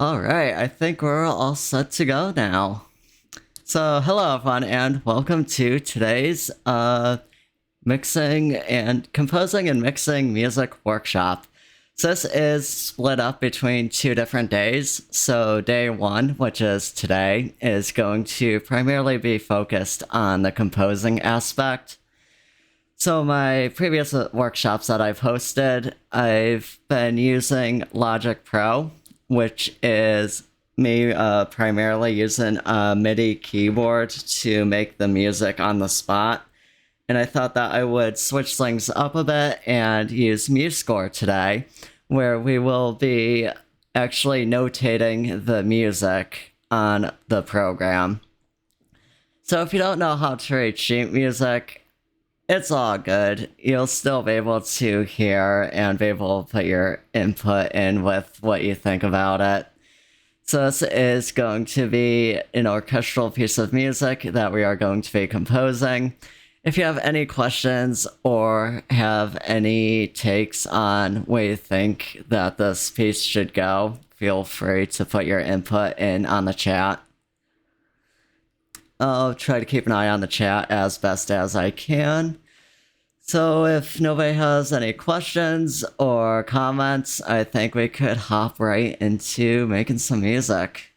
Alright, I think we're all set to go now. So, hello everyone, and welcome to today's mixing and composing and mixing music workshop. So this is split up between two different days. So day one, which is today, is going to primarily be focused on the composing aspect. So my previous workshops that I've hosted, I've been using Logic Pro, which is me primarily using a MIDI keyboard to make the music on the spot. And I thought that I would switch things up a bit and use MuseScore today, where we will be actually notating the music on the program. So if you don't know how to read sheet music, it's all good. You'll still be able to hear and be able to put your input in with what you think about it. So this is going to be an orchestral piece of music that we are going to be composing. If you have any questions or have any takes on where you think that this piece should go, feel free to put your input in on the chat. I'll try to keep an eye on the chat as best as I can. So if nobody has any questions or comments, I think we could hop right into making some music.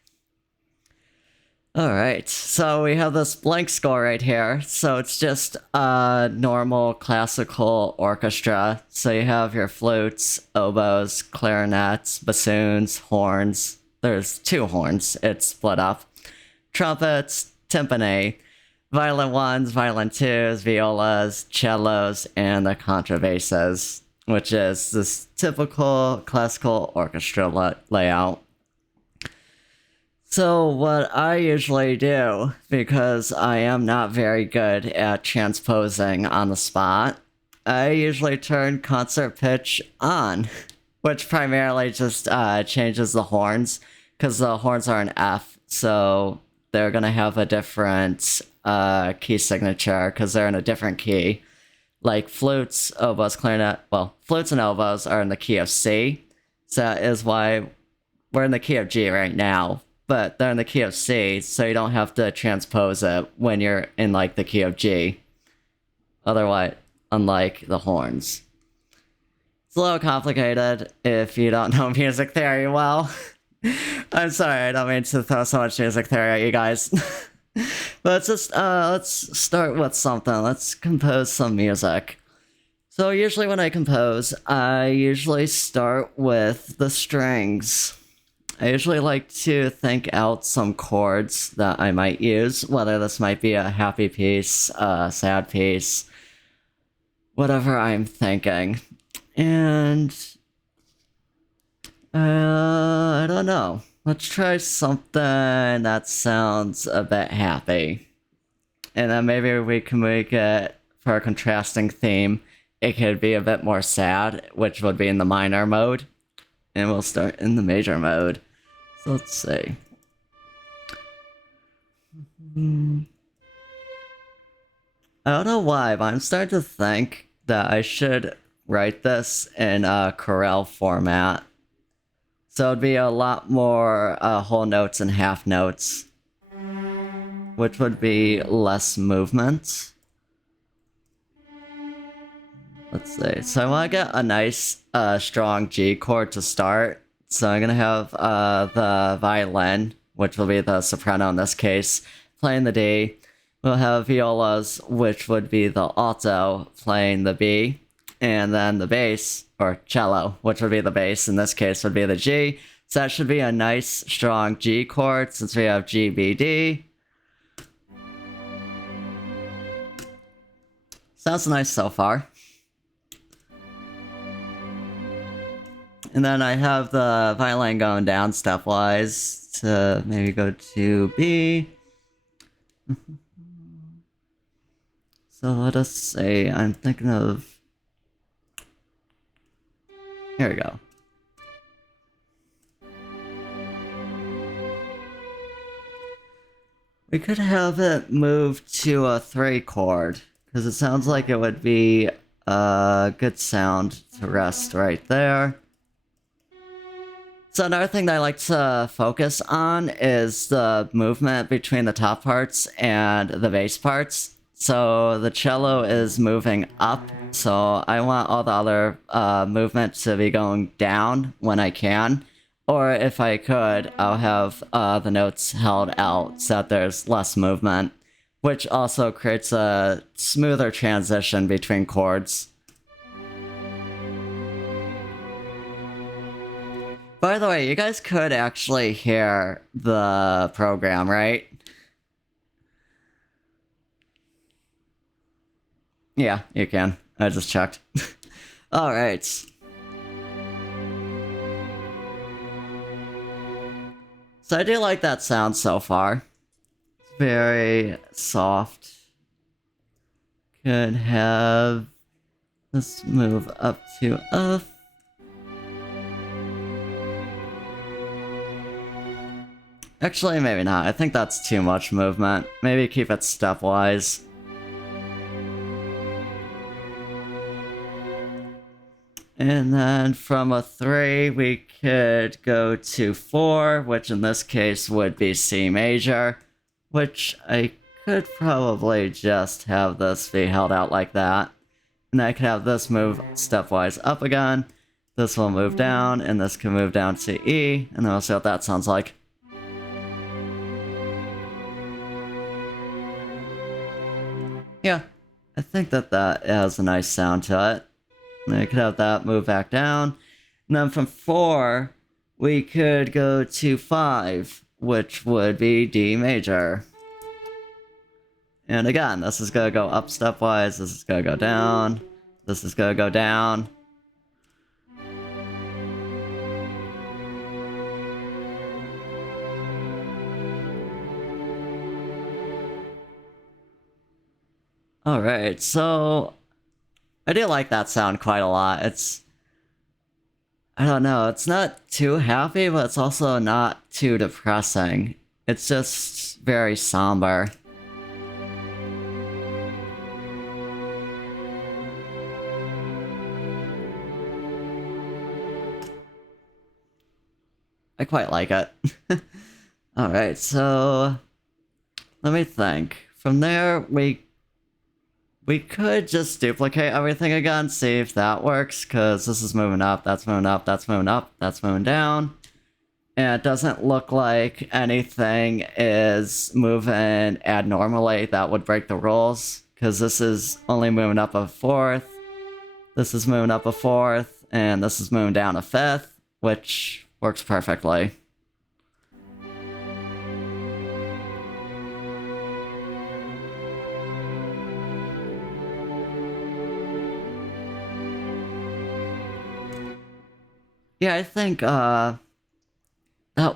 Alright, so we have this blank score right here. So it's just a normal classical orchestra. So you have your flutes, oboes, clarinets, bassoons, horns. There's two horns, it's split up. Trumpets, timpani, violin ones, violin twos, violas, cellos, and the contrabasses, which is this typical classical orchestra layout. So what I usually do, because I am not very good at transposing on the spot, I usually turn concert pitch on, which primarily just changes the horns, because the horns are an F, so they're going to have a different key signature, because they're in a different key. Like flutes, oboes, clarinet, well, flutes and oboes are in the key of C, so that is why we're in the key of G right now. But they're in the key of C, so you don't have to transpose it when you're in, like, the key of G. Otherwise, unlike the horns. It's a little complicated if you don't know music theory well. I'm sorry, I don't mean to throw so much music theory at you guys. But let's start with something. Let's compose some music. So usually when I compose, I usually start with the strings. I usually like to think out some chords that I might use, whether this might be a happy piece, a sad piece, whatever I'm thinking. And I don't know. Let's try something that sounds a bit happy. And then maybe we can make it, for a contrasting theme, it could be a bit more sad, which would be in the minor mode. And we'll start in the major mode. So let's see. I don't know why, but I'm starting to think that I should write this in a chorale format. So it'd be a lot more whole notes and half notes, which would be less movement. Let's see. So I want to get a nice strong G chord to start. So I'm gonna have the violin, which will be the soprano in this case, playing the D. We'll have violas, which would be the alto, playing the B. And then the bass, or cello, which would be the bass, in this case would be the G. So that should be a nice, strong G chord, since we have G, B, D. Sounds nice so far. And then I have the violin going down stepwise to maybe go to B. So let us say, I'm thinking of... Here we go. We could have it move to a 3 chord, because it sounds like it would be a good sound to rest right there. So another thing that I like to focus on is the movement between the top parts and the bass parts. So the cello is moving up, so I want all the other movement to be going down when I can. Or if I could, I'll have the notes held out so that there's less movement, which also creates a smoother transition between chords. By the way, you guys could actually hear the program, right? Yeah, you can. I just checked. Alright. So I do like that sound so far. It's very soft. Could have... Let's move up to F. Actually, maybe not. I think that's too much movement. Maybe keep it stepwise. And then from a 3, we could go to 4, which in this case would be C major, which I could probably just have this be held out like that. And I could have this move stepwise up again, this will move down, and this can move down to E, and then we'll see what that sounds like. Yeah, I think that that has a nice sound to it. And I could have that move back down. And then from 4, we could go to 5, which would be D major. And again, this is gonna go up stepwise, this is gonna go down, this is gonna go down. Alright, so I do like that sound quite a lot. It's... I don't know, it's not too happy, but it's also not too depressing. It's just very somber. I quite like it. Alright, so... let me think. From there, we could just duplicate everything again, see if that works, because this is moving up, that's moving up, that's moving up, that's moving down. And it doesn't look like anything is moving abnormally that would break the rules, because this is only moving up a 4th, this is moving up a 4th, and this is moving down a 5th, which works perfectly. Yeah, I think, that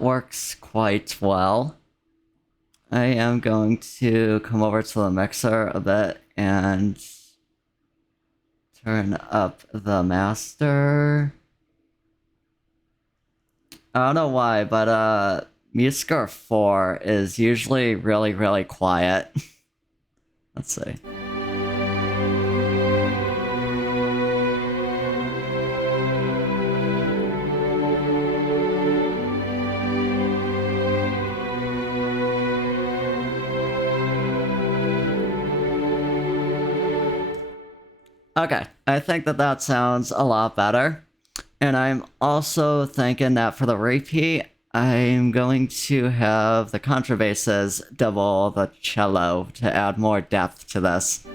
works quite well. I am going to come over to the mixer a bit and turn up the master. I don't know why, but, music score 4 is usually really, really quiet. Let's see. Okay, I think that that sounds a lot better. And I'm also thinking that for the repeat, I'm going to have the contrabasses double the cello to add more depth to this.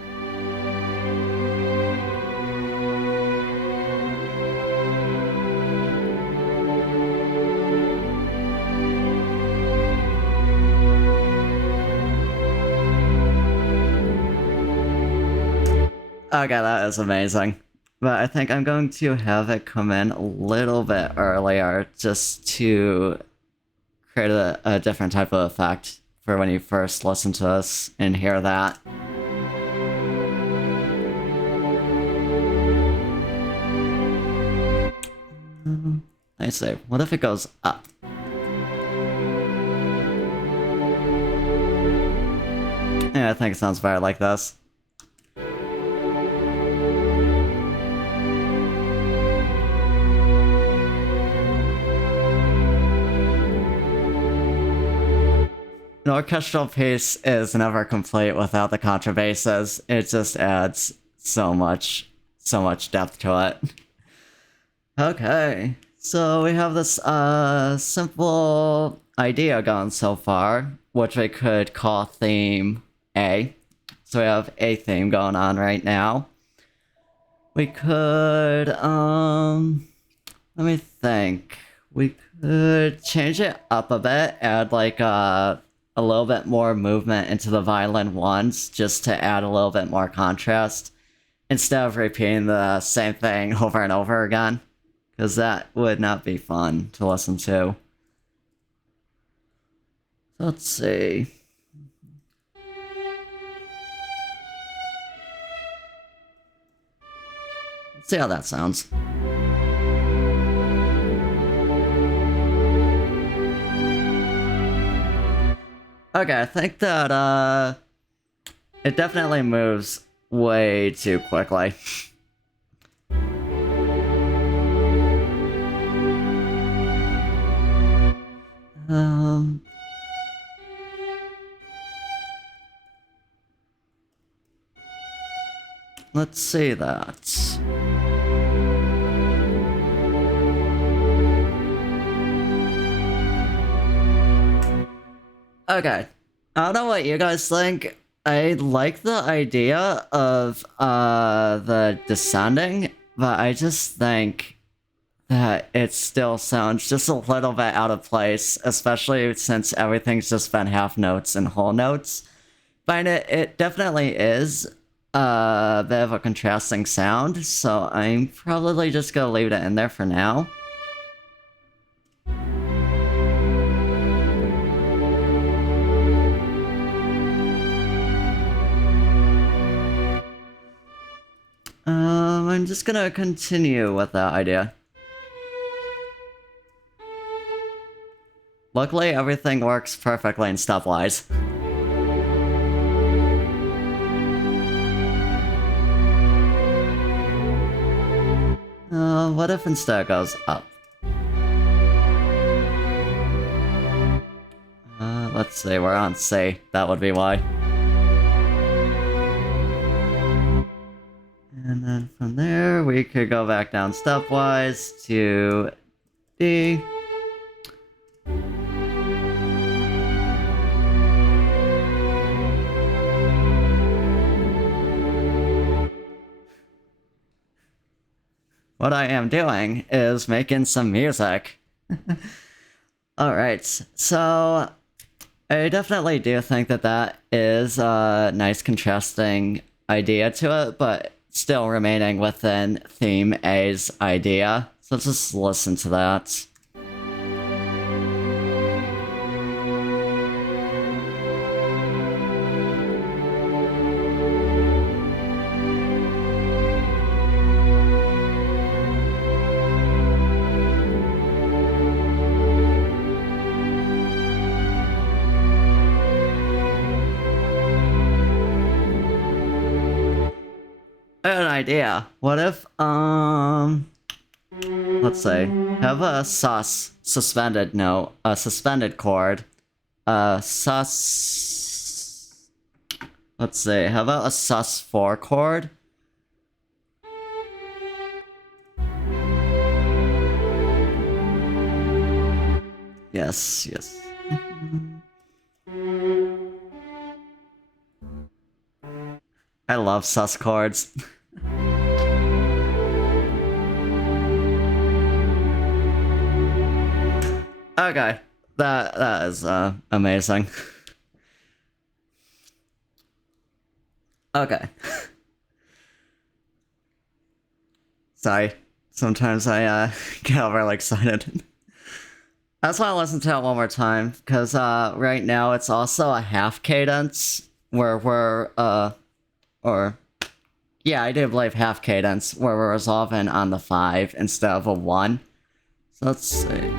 Okay, that is amazing. But I think I'm going to have it come in a little bit earlier just to create a different type of effect for when you first listen to this and hear that. I say, what if it goes up? Yeah, I think it sounds better like this. An orchestral piece is never complete without the contrabasses. It just adds so much depth to it. Okay, so we have this simple idea going so far, which we could call theme A. So we have a theme going on right now. We could let me think. We could change it up a bit, add like a little bit more movement into the violin ones, just to add a little bit more contrast, instead of repeating the same thing over and over again, because that would not be fun to listen to. Let's see. Let's see how that sounds. Okay, I think that it definitely moves way too quickly. Let's see that. Okay. I don't know what you guys think. I like the idea of the descending, but I just think that it still sounds just a little bit out of place, especially since everything's just been half notes and whole notes. But it definitely is a bit of a contrasting sound, so I'm probably just gonna leave it in there for now. I'm just gonna continue with that idea. Luckily, everything works perfectly in stepwise. What if instead it goes up? Let's see, we're on C. That would be why. And then from there, we could go back down stepwise to D. What I am doing is making some music. Alright, so I definitely do think that that is a nice contrasting idea to it, but still remaining within theme A's idea. So let's just listen to that. I have an idea. What if, let's say, have a suspended note, a suspended chord, let's see, how about a sus4 chord? Yes, yes. I love sus chords. Okay, that is amazing. Okay. Sorry, sometimes I get overly excited. I just want to listen to it one more time, because right now it's also a half cadence, where we're, yeah, I do believe half cadence, where we're resolving on the 5 instead of a 1. So let's see.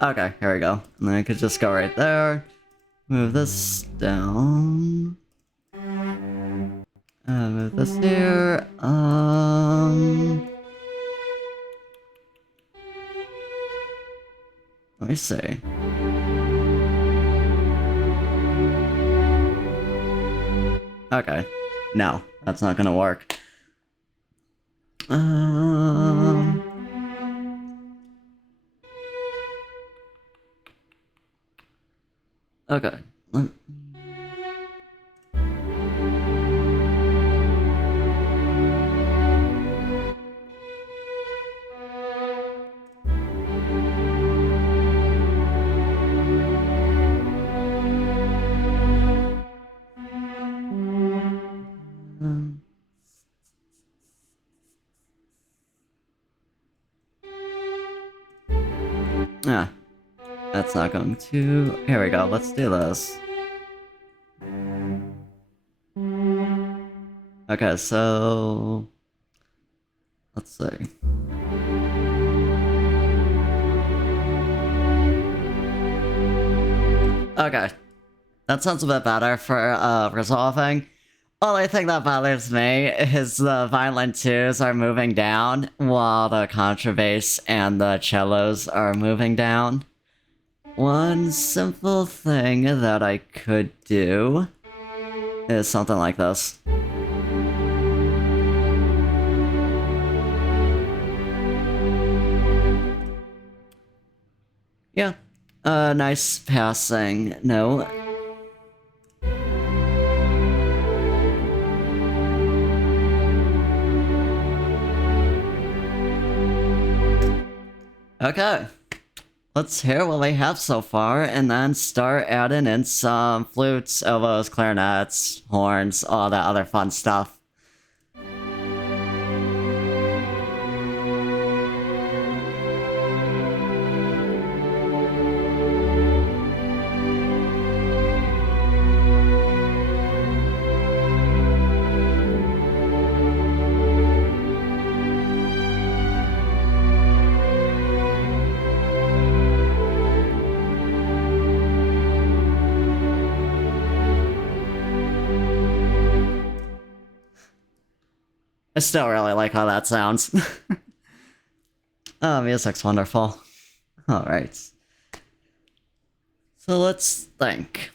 Okay, here we go. And then I could just go right there. Move this down. Move this here. Let me see. Okay. No, that's not gonna work. Okay. Ah, that's not going to... Here we go, let's do this. Okay, so... Let's see. Okay. That sounds a bit better for resolving. Only thing that bothers me is the violin twos are moving down while the contrabass and the cellos are moving down. One simple thing that I could do is something like this. Yeah, nice passing note. Okay, let's hear what we have so far and then start adding in some flutes, oboes, clarinets, horns, all that other fun stuff. I still really like how that sounds. Oh, music's wonderful. Alright. So let's think.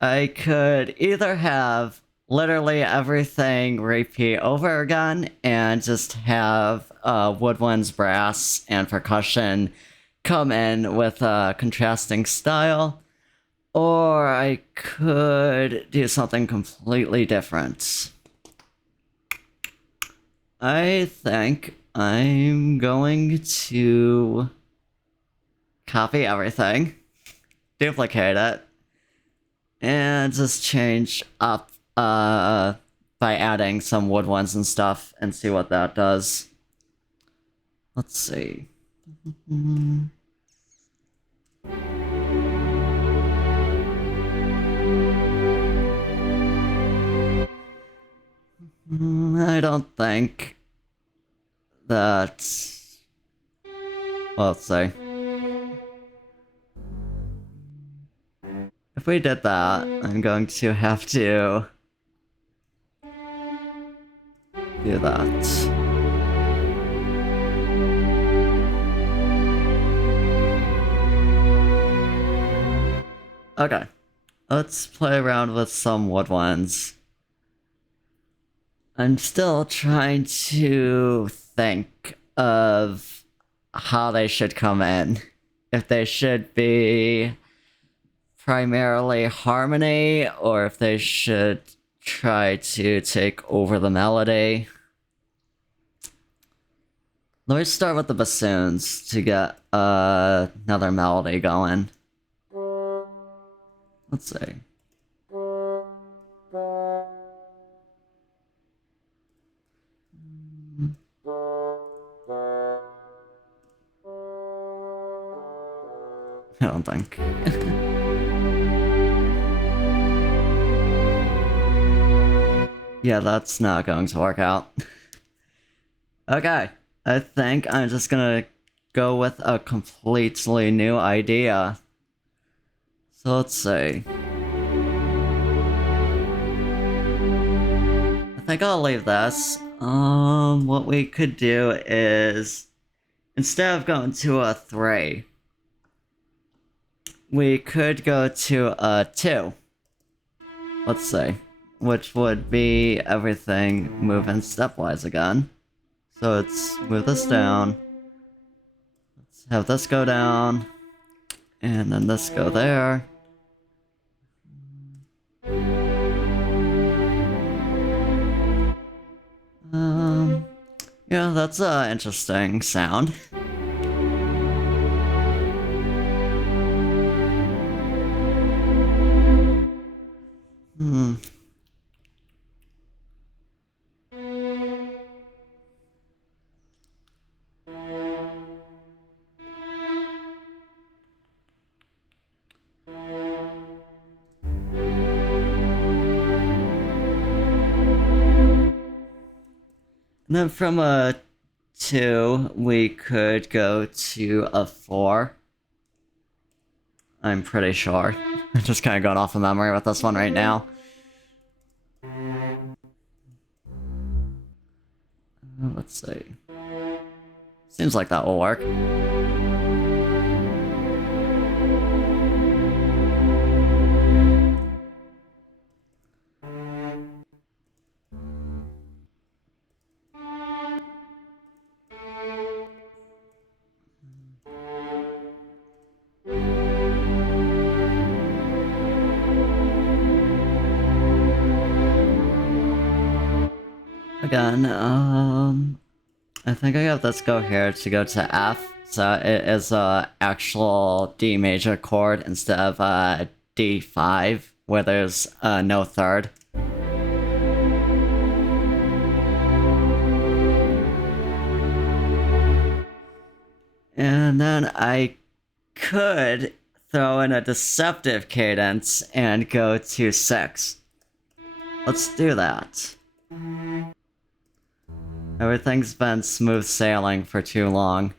I could either have literally everything repeat over again and just have woodwinds, brass, and percussion come in with a contrasting style, or I could do something completely different. I think I'm going to copy everything, duplicate it, and just change up by adding some woodwinds and stuff and see what that does. Let's see. I don't think that... Well, let's see. If we did that, I'm going to have to do that. Okay, let's play around with some woodwinds. I'm still trying to think of how they should come in. If they should be primarily harmony, or if they should try to take over the melody. Let me start with the bassoons to get another melody going. Let's see. I don't think. Yeah, that's not going to work out. Okay, I think I'm just gonna go with a completely new idea. So let's see. I think I'll leave this. What we could do is, instead of going to a 3, we could go to a 2. Let's see. Which would be everything moving stepwise again. So let's move this down. Let's have this go down. And then this go there. Yeah, that's an interesting sound. Hmm. And then from a 2, we could go to a 4. I'm pretty sure. I'm just kind of going off of memory with this one right now. Let's see. Seems like that will work. Again, I think I have this go here to go to F, so it is a actual D major chord instead of D5, where there's no third. And then I could throw in a deceptive cadence and go to 6. Let's do that. Everything's been smooth sailing for too long.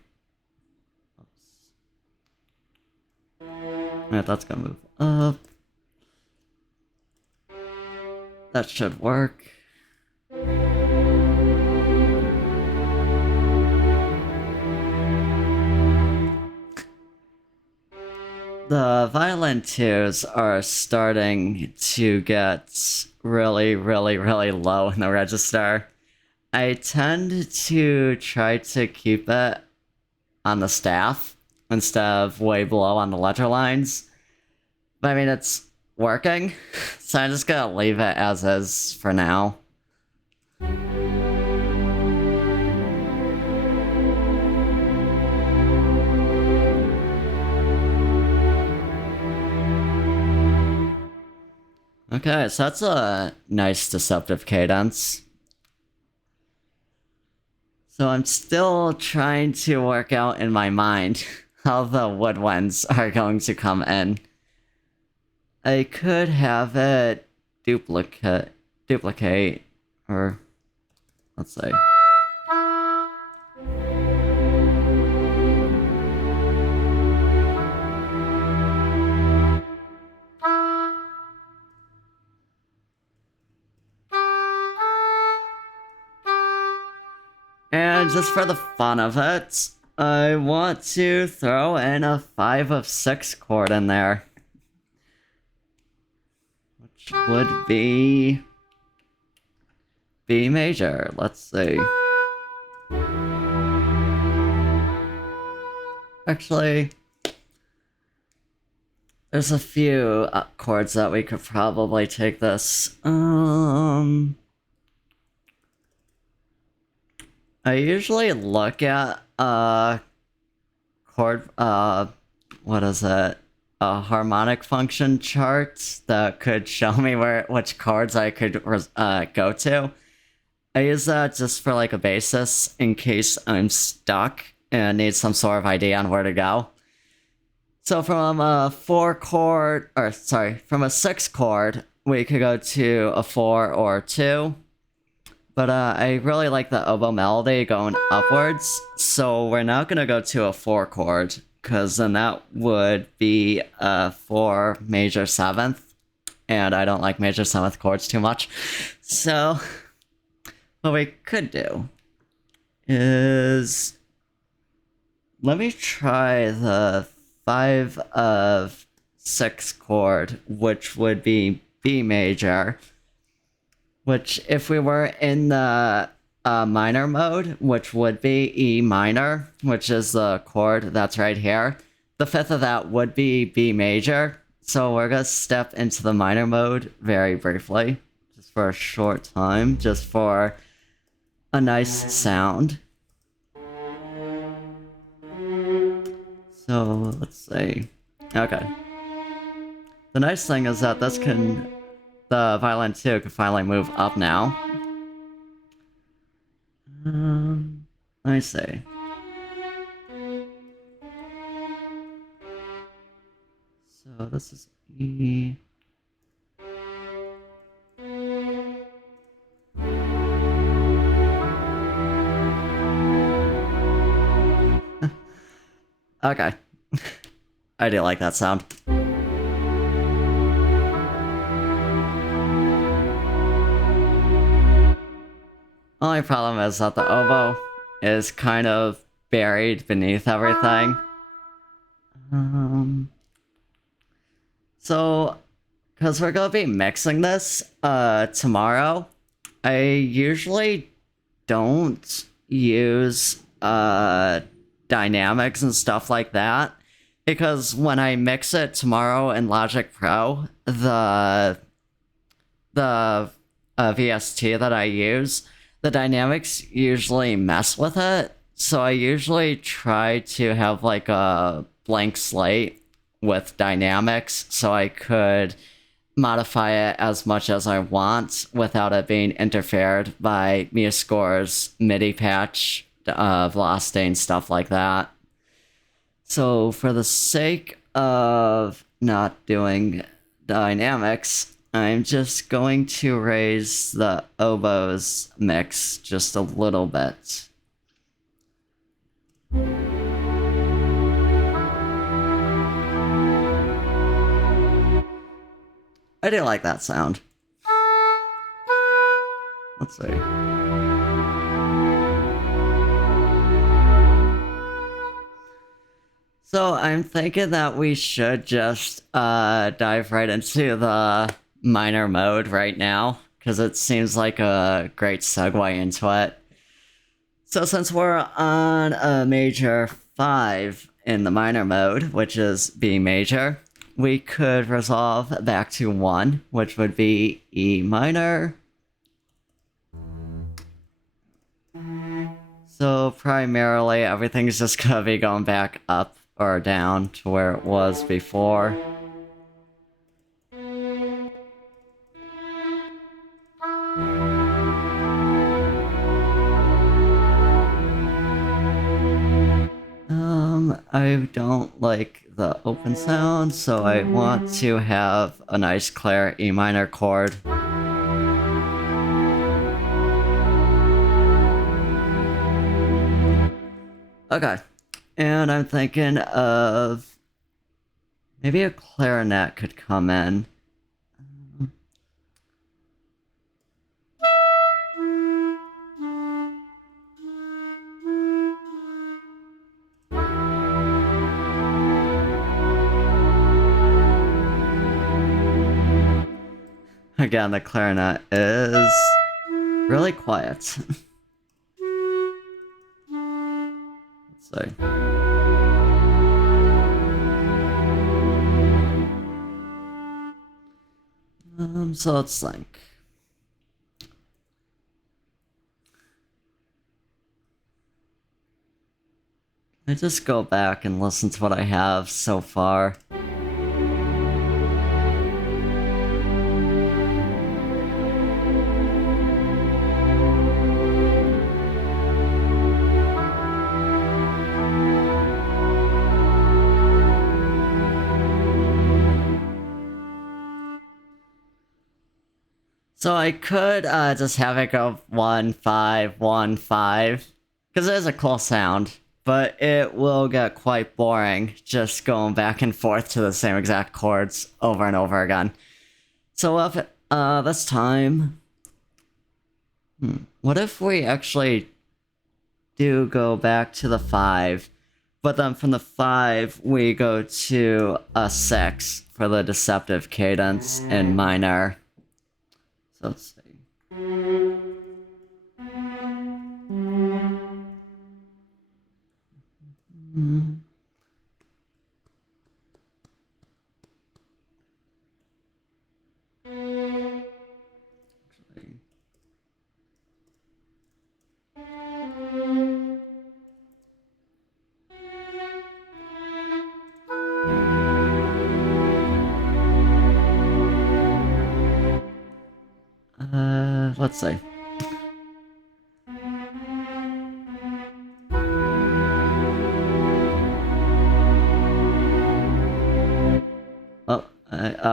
Alright, that's gonna move up. That should work. The violin 2s are starting to get really, really, really low in the register. I tend to try to keep it on the staff instead of way below on the ledger lines. But I mean, it's working, so I'm just gonna leave it as is for now. Okay, so that's a nice deceptive cadence. So I'm still trying to work out in my mind how the woodwinds are going to come in. I could have it duplicate, or let's see. And just for the fun of it, I want to throw in a 5 of 6 chord in there. Which would be B major. Let's see. Actually, there's a few chords that we could probably take this. I usually look at chord what is it? A harmonic function chart that could show me which chords I could go to. I use that just for like a basis in case I'm stuck and need some sort of idea on where to go. So from a 4 chord, or sorry, from a 6 chord, we could go to a 4 or 2. But I really like the oboe melody going upwards, so we're not gonna go to a 4 chord, because then that would be a 4 major 7th, and I don't like major 7th chords too much. So, what we could do is... let me try the 5 of sixth chord, which would be B major, which if we were in the minor mode, which would be E minor, which is the chord that's right here, the fifth of that would be B major. So we're going to step into the minor mode very briefly, just for a short time, just for a nice sound. So let's see. Okay. The nice thing is that the violin 2 can finally move up now. Let me see. So this is E. Okay. I do like that sound. Only problem is that the oboe is kind of buried beneath everything. So, because we're gonna be mixing this tomorrow, I usually don't use dynamics and stuff like that, because when I mix it tomorrow in Logic Pro, the VST that I use, the dynamics usually mess with it. So I usually try to have like a blank slate with dynamics so I could modify it as much as I want without it being interfered by MuseScore's MIDI patch, velocity, and stuff like that. So for the sake of not doing dynamics, I'm just going to raise the oboes mix just a little bit. I do like that sound. Let's see. So I'm thinking that we should just dive right into the minor mode right now, because it seems like a great segue into it. So since we're on a major 5 in the minor mode, which is B major, we could resolve back to 1, which would be E minor. So primarily everything's just gonna be going back up or down to where it was before. I don't like the open sound, so I want to have a nice clear E minor chord. Okay, and I'm thinking of maybe a clarinet could come in. Again, the clarinet is really quiet. Let's see. So let's think. I just go back and listen to what I have so far. So I could just have it go 1, 5, 1, 5, because it is a cool sound, but it will get quite boring just going back and forth to the same exact chords over and over again. So if this time, what if we actually do go back to the 5, but then from the 5 we go to a 6 for the deceptive cadence in minor. So let's see. Let's see. Oh,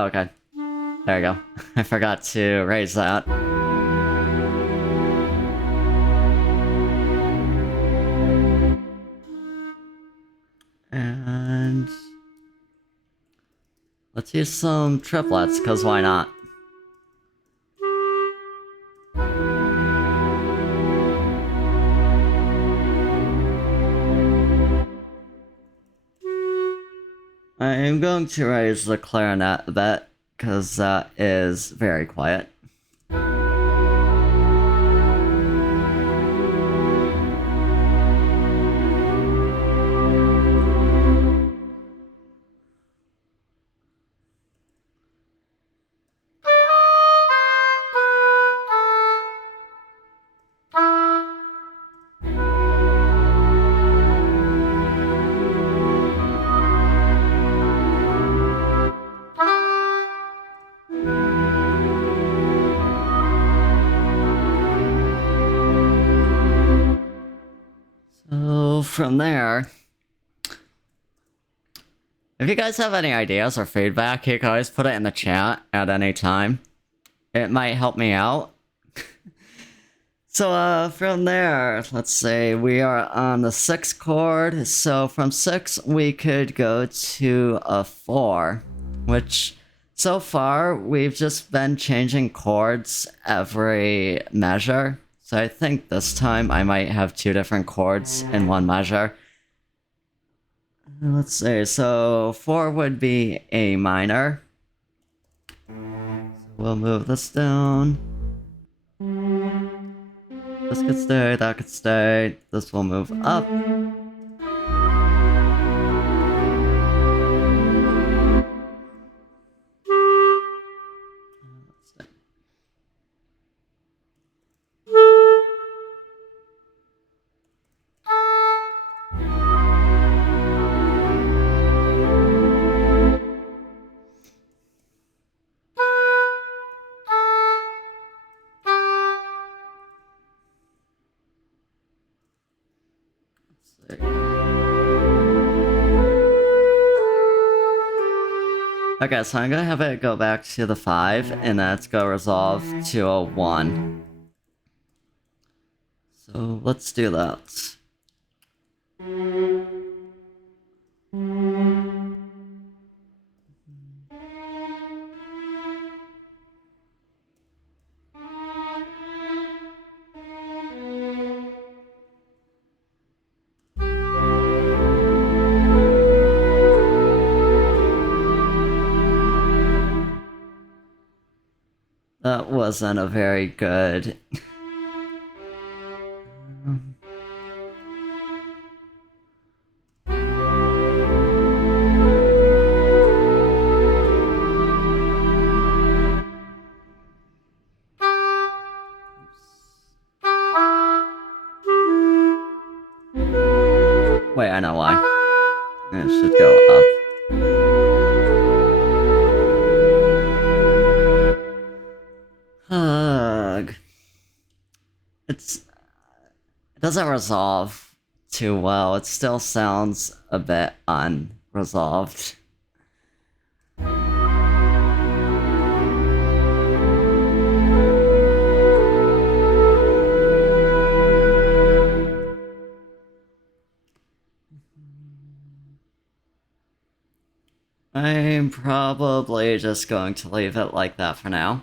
okay. There you go. I forgot to raise that. And let's use some triplets, because why not? I am going to raise the clarinet a bit, because that is very quiet. So from there, if you guys have any ideas or feedback, you can always put it in the chat at any time. It might help me out. So from there, let's say we are on the 6th chord. So from 6, we could go to a 4, which so far we've just been changing chords every measure. So I think this time I might have 2 different chords in one measure. Let's see, so 4 would be A minor. So we'll move this down. This could stay, that could stay. This will move up. Okay, so I'm gonna have it go back to the 5, and that's go resolve to a 1. So let's do that. That wasn't a very good... Wait, I know why. It should go up. Ugh. It doesn't resolve too well. It still sounds a bit unresolved. I'm probably just going to leave it like that for now.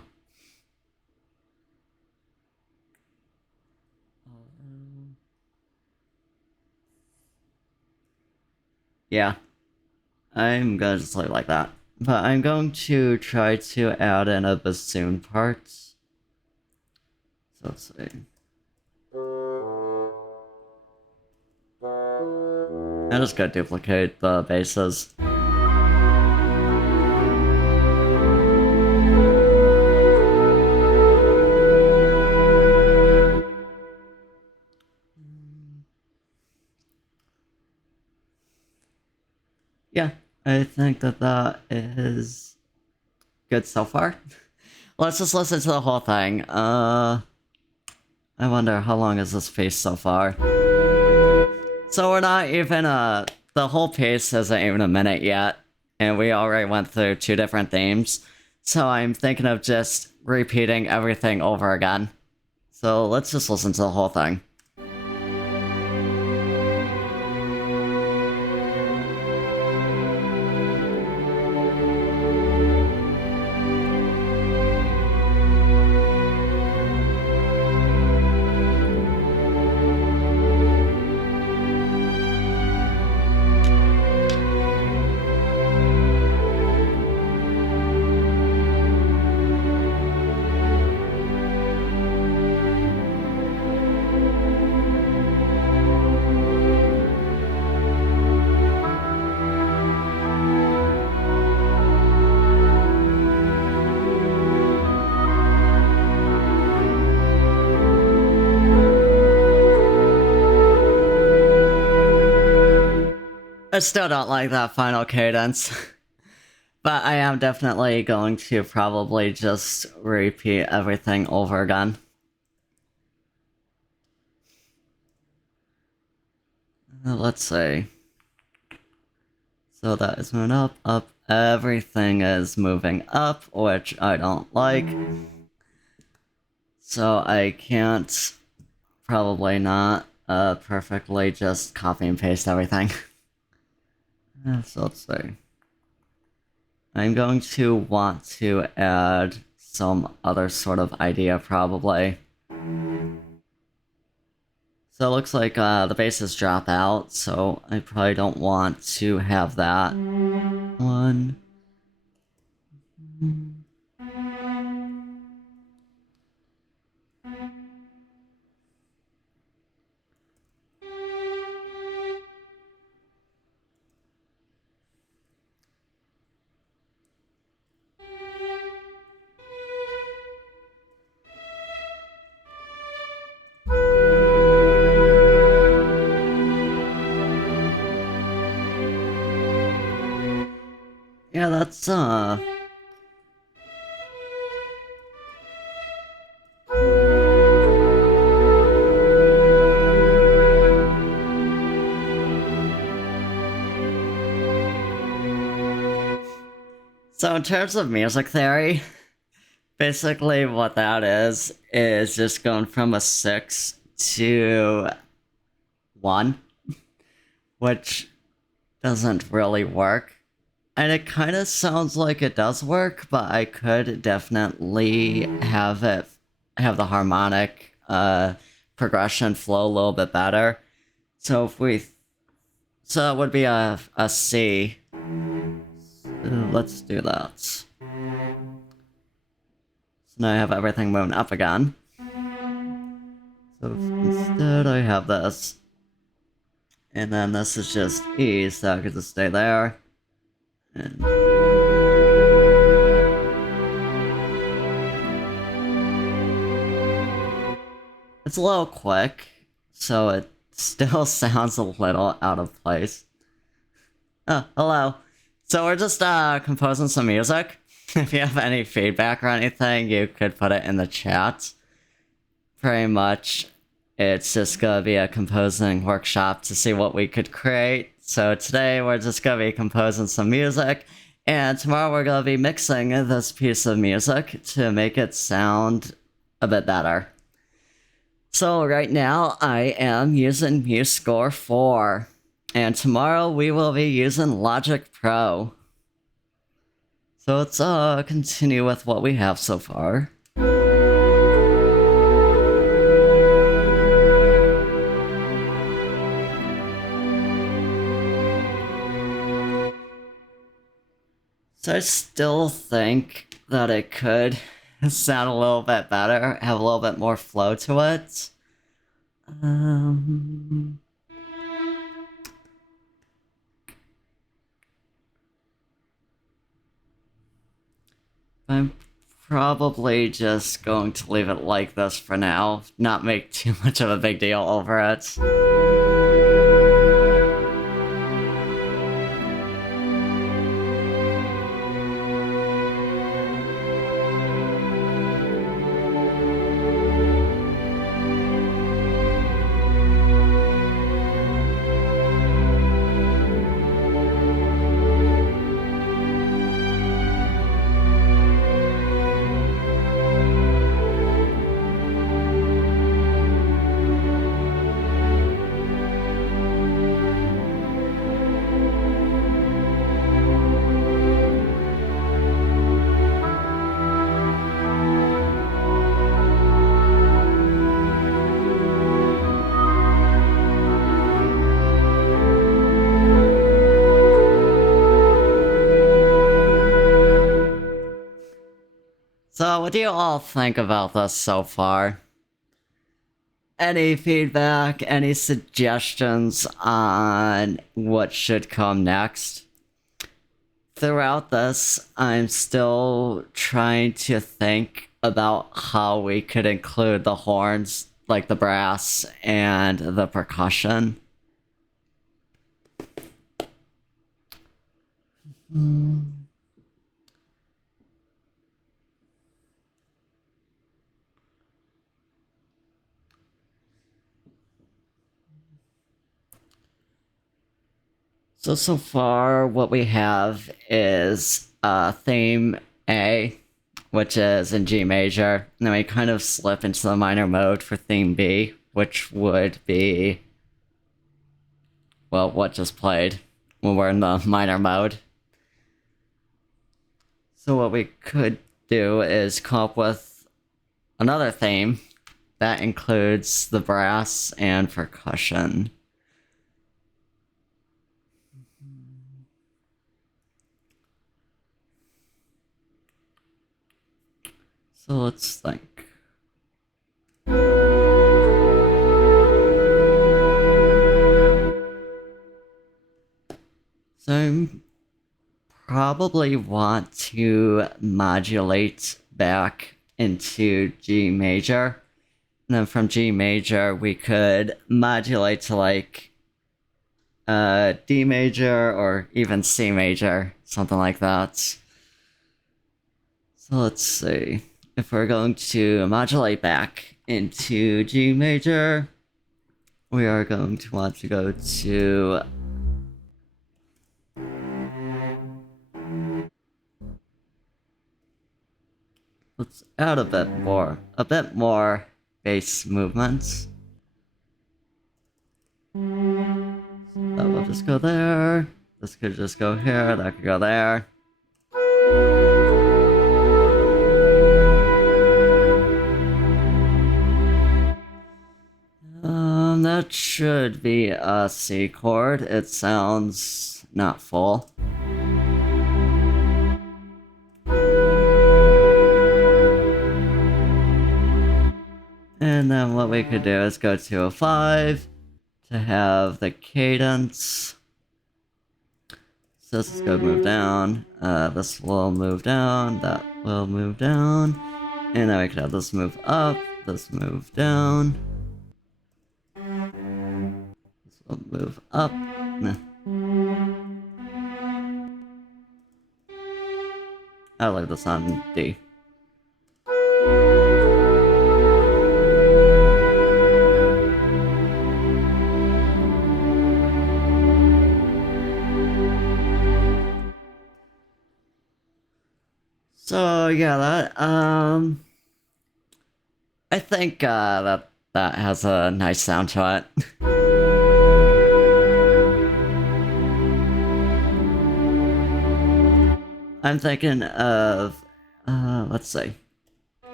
Yeah. I'm gonna just leave it like that. But I'm going to try to add in a bassoon part. So let's see. I'm just gonna duplicate the basses. Yeah, I think that is good so far. Let's just listen to the whole thing. I wonder how long is this piece so far? So we're not even, the whole piece isn't even a minute yet, and we already went through 2 different themes. So I'm thinking of just repeating everything over again. So let's just listen to the whole thing. I still don't like that final cadence. But I am definitely going to probably just repeat everything over again. Let's see. So that is moving up, up. Everything is moving up, which I don't like. So I can't, probably not, perfectly just copy and paste everything. So let's see. I'm going to want to add some other sort of idea, probably. So it looks like the basses drop out, so I probably don't want to have that. One. Yeah, that's, So in terms of music theory, basically what that is just going from a 6 to 1, which doesn't really work. And it kind of sounds like it does work, but I could definitely have the harmonic progression flow a little bit better. So so it would be a C. So let's do that. So now I have everything moving up again. So instead I have this. And then this is just E, so I could just stay there. And it's a little quick, so it still sounds a little out of place. Oh, hello. So we're just composing some music. If you have any feedback or anything, you could put it in the chat. Pretty much, it's just gonna be a composing workshop to see what we could create. So today we're just gonna be composing some music, and tomorrow we're gonna be mixing this piece of music to make it sound a bit better. So right now I am using MuseScore 4, and tomorrow we will be using Logic Pro. So let's continue with what we have so far. So I still think that it could sound a little bit better, have a little bit more flow to it. I'm probably just going to leave it like this for now, not make too much of a big deal over it. So, what do you all think about this so far? Any feedback, any suggestions on what should come next? Throughout this, I'm still trying to think about how we could include the horns, like the brass and the percussion. So far, what we have is theme A, which is in G major, and then we kind of slip into the minor mode for theme B, which would be, well, what just played when we're in the minor mode. So what we could do is come up with another theme that includes the brass and percussion. So let's think. So I probably want to modulate back into G major. And then from G major, we could modulate to like D major or even C major, something like that. So let's see. If we're going to modulate back into G major, we are going to want to go to let's add a bit more bass movements. That will just go there. This could just go here, that could go there. That should be a C chord. It sounds not full. And then what we could do is go to a 5 to have the cadence. So this is going to move down. This will move down. That will move down. And then we could have this move up. This move down. This will move up. Nah. I'll leave this on D. So yeah, that I think that has a nice sound to it. I'm thinking of let's see.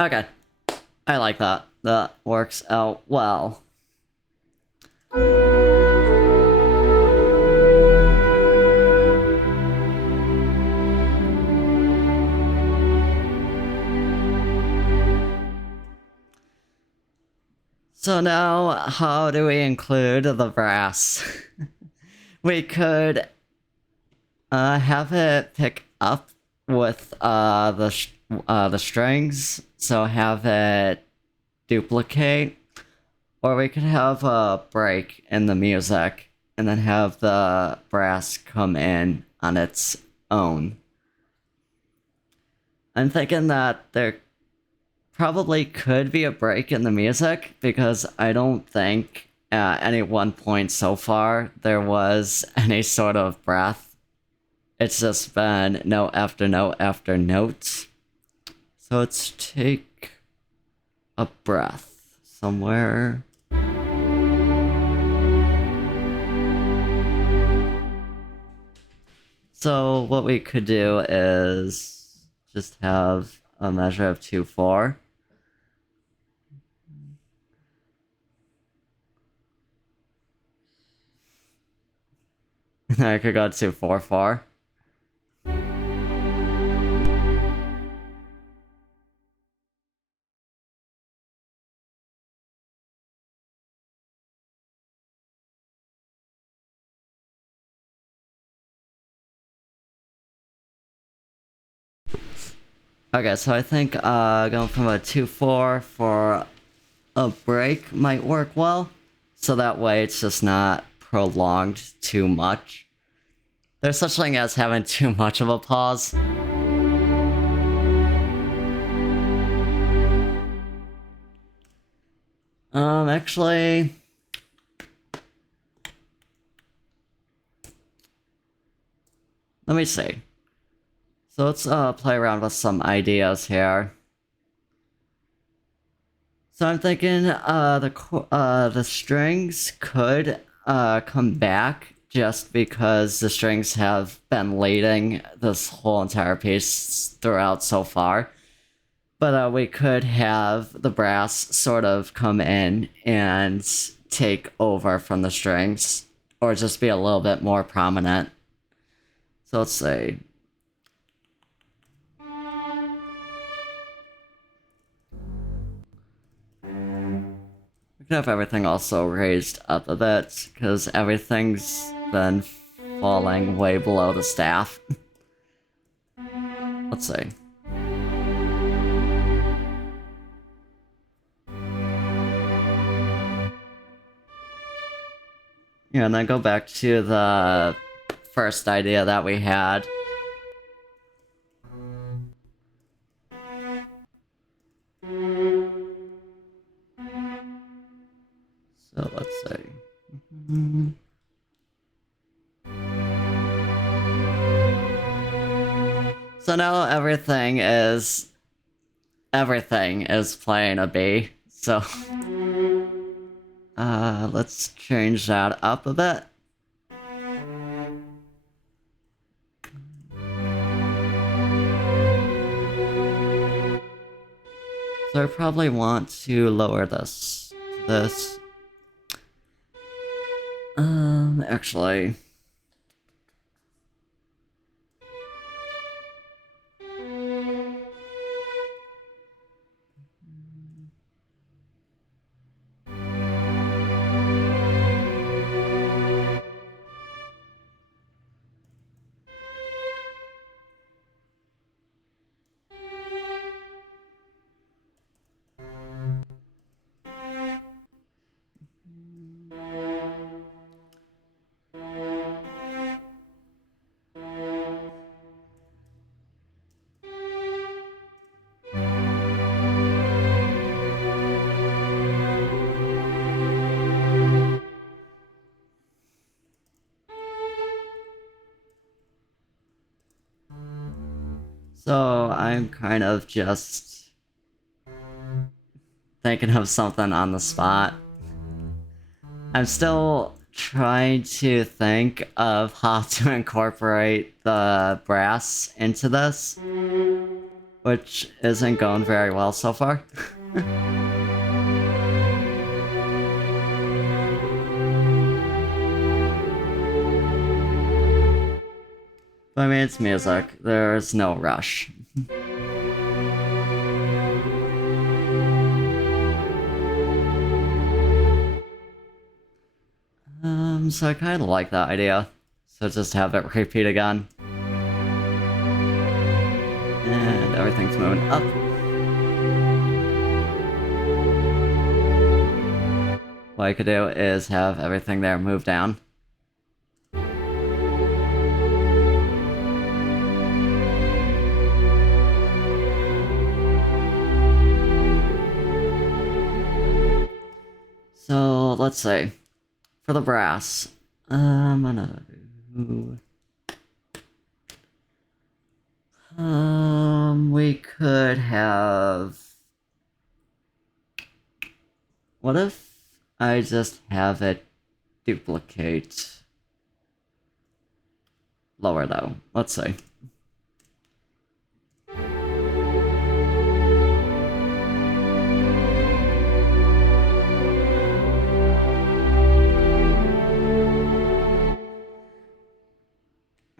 Okay. I like that. That works out well. So now, how do we include the brass? We could have it pick up with the strings, so have it duplicate, or we could have a break in the music and then have the brass come in on its own. I'm thinking that there probably could be a break in the music because I don't think at any one point so far there was any sort of breath. It's just been note after note after note. So let's take a breath somewhere. So what we could do is just have a measure of 2/4. I could go to 4/4. Okay, so I think going from a 2/4 for a break might work well. So that way it's just not prolonged too much. There's such thing as having too much of a pause. Actually... Let me see. So let's play around with some ideas here. So I'm thinking the strings could come back just because the strings have been leading this whole entire piece throughout so far. But we could have the brass sort of come in and take over from the strings, or just be a little bit more prominent. So let's say... We can have everything also raised up a bit, because everything's been falling way below the staff. Let's see. Yeah, and then go back to the first idea that we had. So let's see. So now everything is playing a B. So let's change that up a bit. So I probably want to lower this to this. Actually... So I'm kind of just thinking of something on the spot. I'm still trying to think of how to incorporate the brass into this which isn't going very well so far. But I mean, it's music. There's no rush. So I kind of like that idea. So just have it repeat again. And everything's moving up. What I could do is have everything there move down. So let's see. For the brass, I'm gonna do... we could have... What if I just have it duplicate? Lower though. Let's see.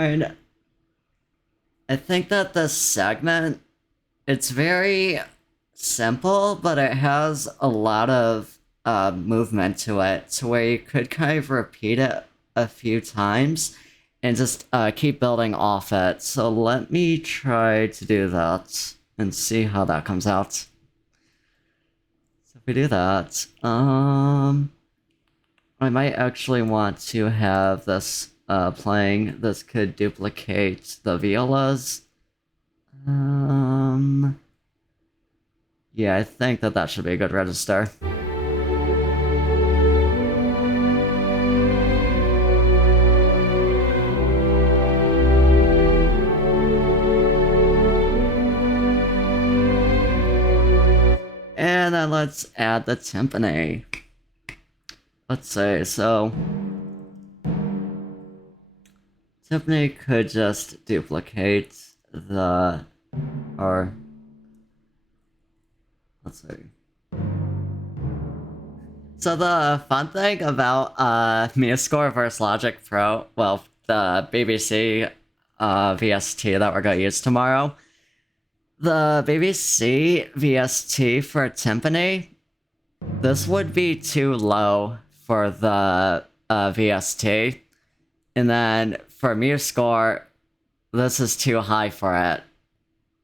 And I think that this segment, it's very simple, but it has a lot of movement to it, to where you could kind of repeat it a few times and just keep building off it. So let me try to do that and see how that comes out. So if we do that, I might actually want to have this playing. This could duplicate the violas. Yeah, I think that that should be a good register. And then let's add the timpani. Let's see, so... Timpani could just duplicate the... or... let's see. So the fun thing about MuseScore versus Logic Pro, well, the BBC VST that we're going to use tomorrow, the BBC VST for timpani, this would be too low for the VST. And then for MuseScore, this is too high for it.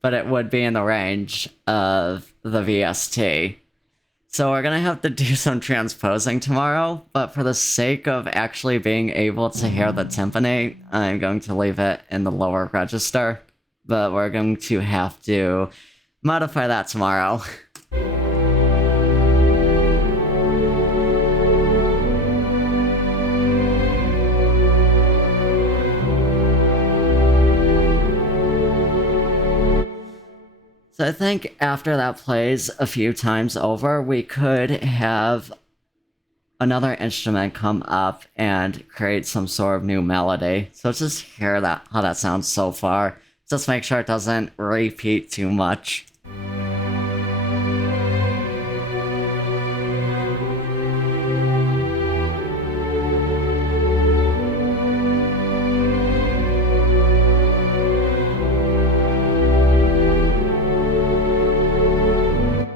But it would be in the range of the VST. So we're gonna have to do some transposing tomorrow, but for the sake of actually being able to hear the timpani, I'm going to leave it in the lower register. But we're going to have to modify that tomorrow. So I think after that plays a few times over, we could have another instrument come up and create some sort of new melody. So let's just hear that, how that sounds so far. Just make sure it doesn't repeat too much.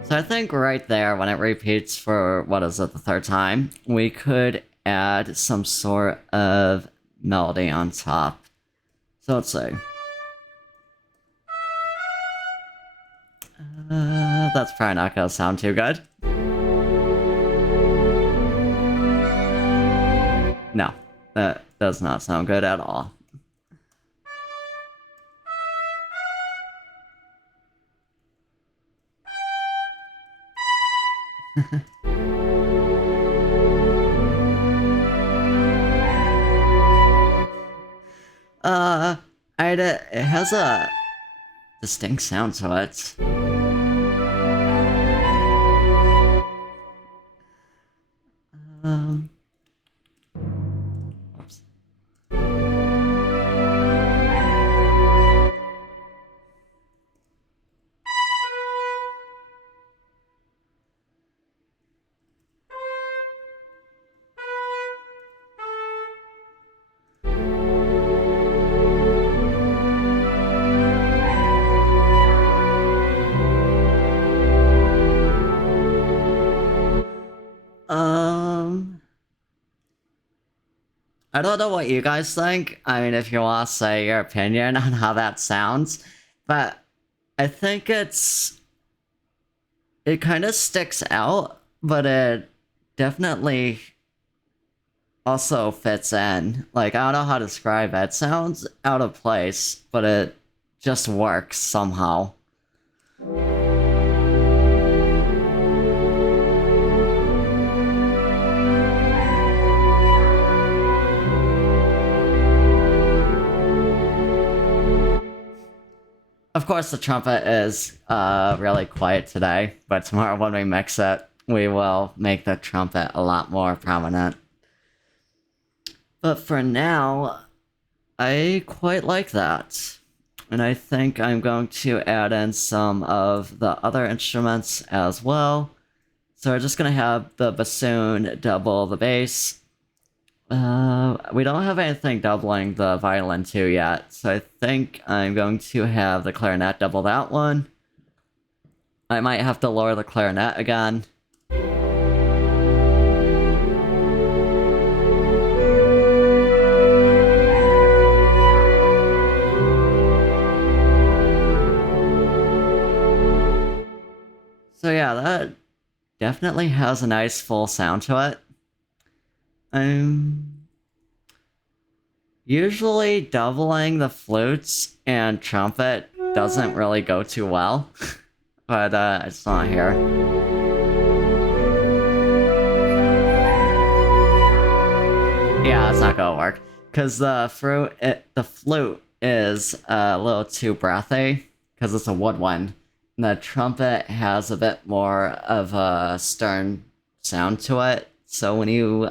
So I think right there, when it repeats for, what is it, the third time, we could add some sort of melody on top. So let's see. That's probably not gonna sound too good. No, that does not sound good at all. It has a distinct sound to it. Oops. I don't know what you guys think. I mean, if you want to say your opinion on how that sounds, but I think it kind of sticks out, but it definitely also fits in. Like, I don't know how to describe it. It sounds out of place, but it just works somehow. Of course, the trumpet is really quiet today, but tomorrow when we mix it, we will make the trumpet a lot more prominent. But for now, I quite like that. And I think I'm going to add in some of the other instruments as well. So we're just going to have the bassoon double the bass. We don't have anything doubling the violin too yet, so I think I'm going to have the clarinet double that one. I might have to lower the clarinet again. So yeah, that definitely has a nice full sound to it. Usually doubling the flutes and trumpet doesn't really go too well, but it's not here. Yeah, it's not gonna work because the flute is a little too breathy because it's a woodwind. And the trumpet has a bit more of a stern sound to it, so when you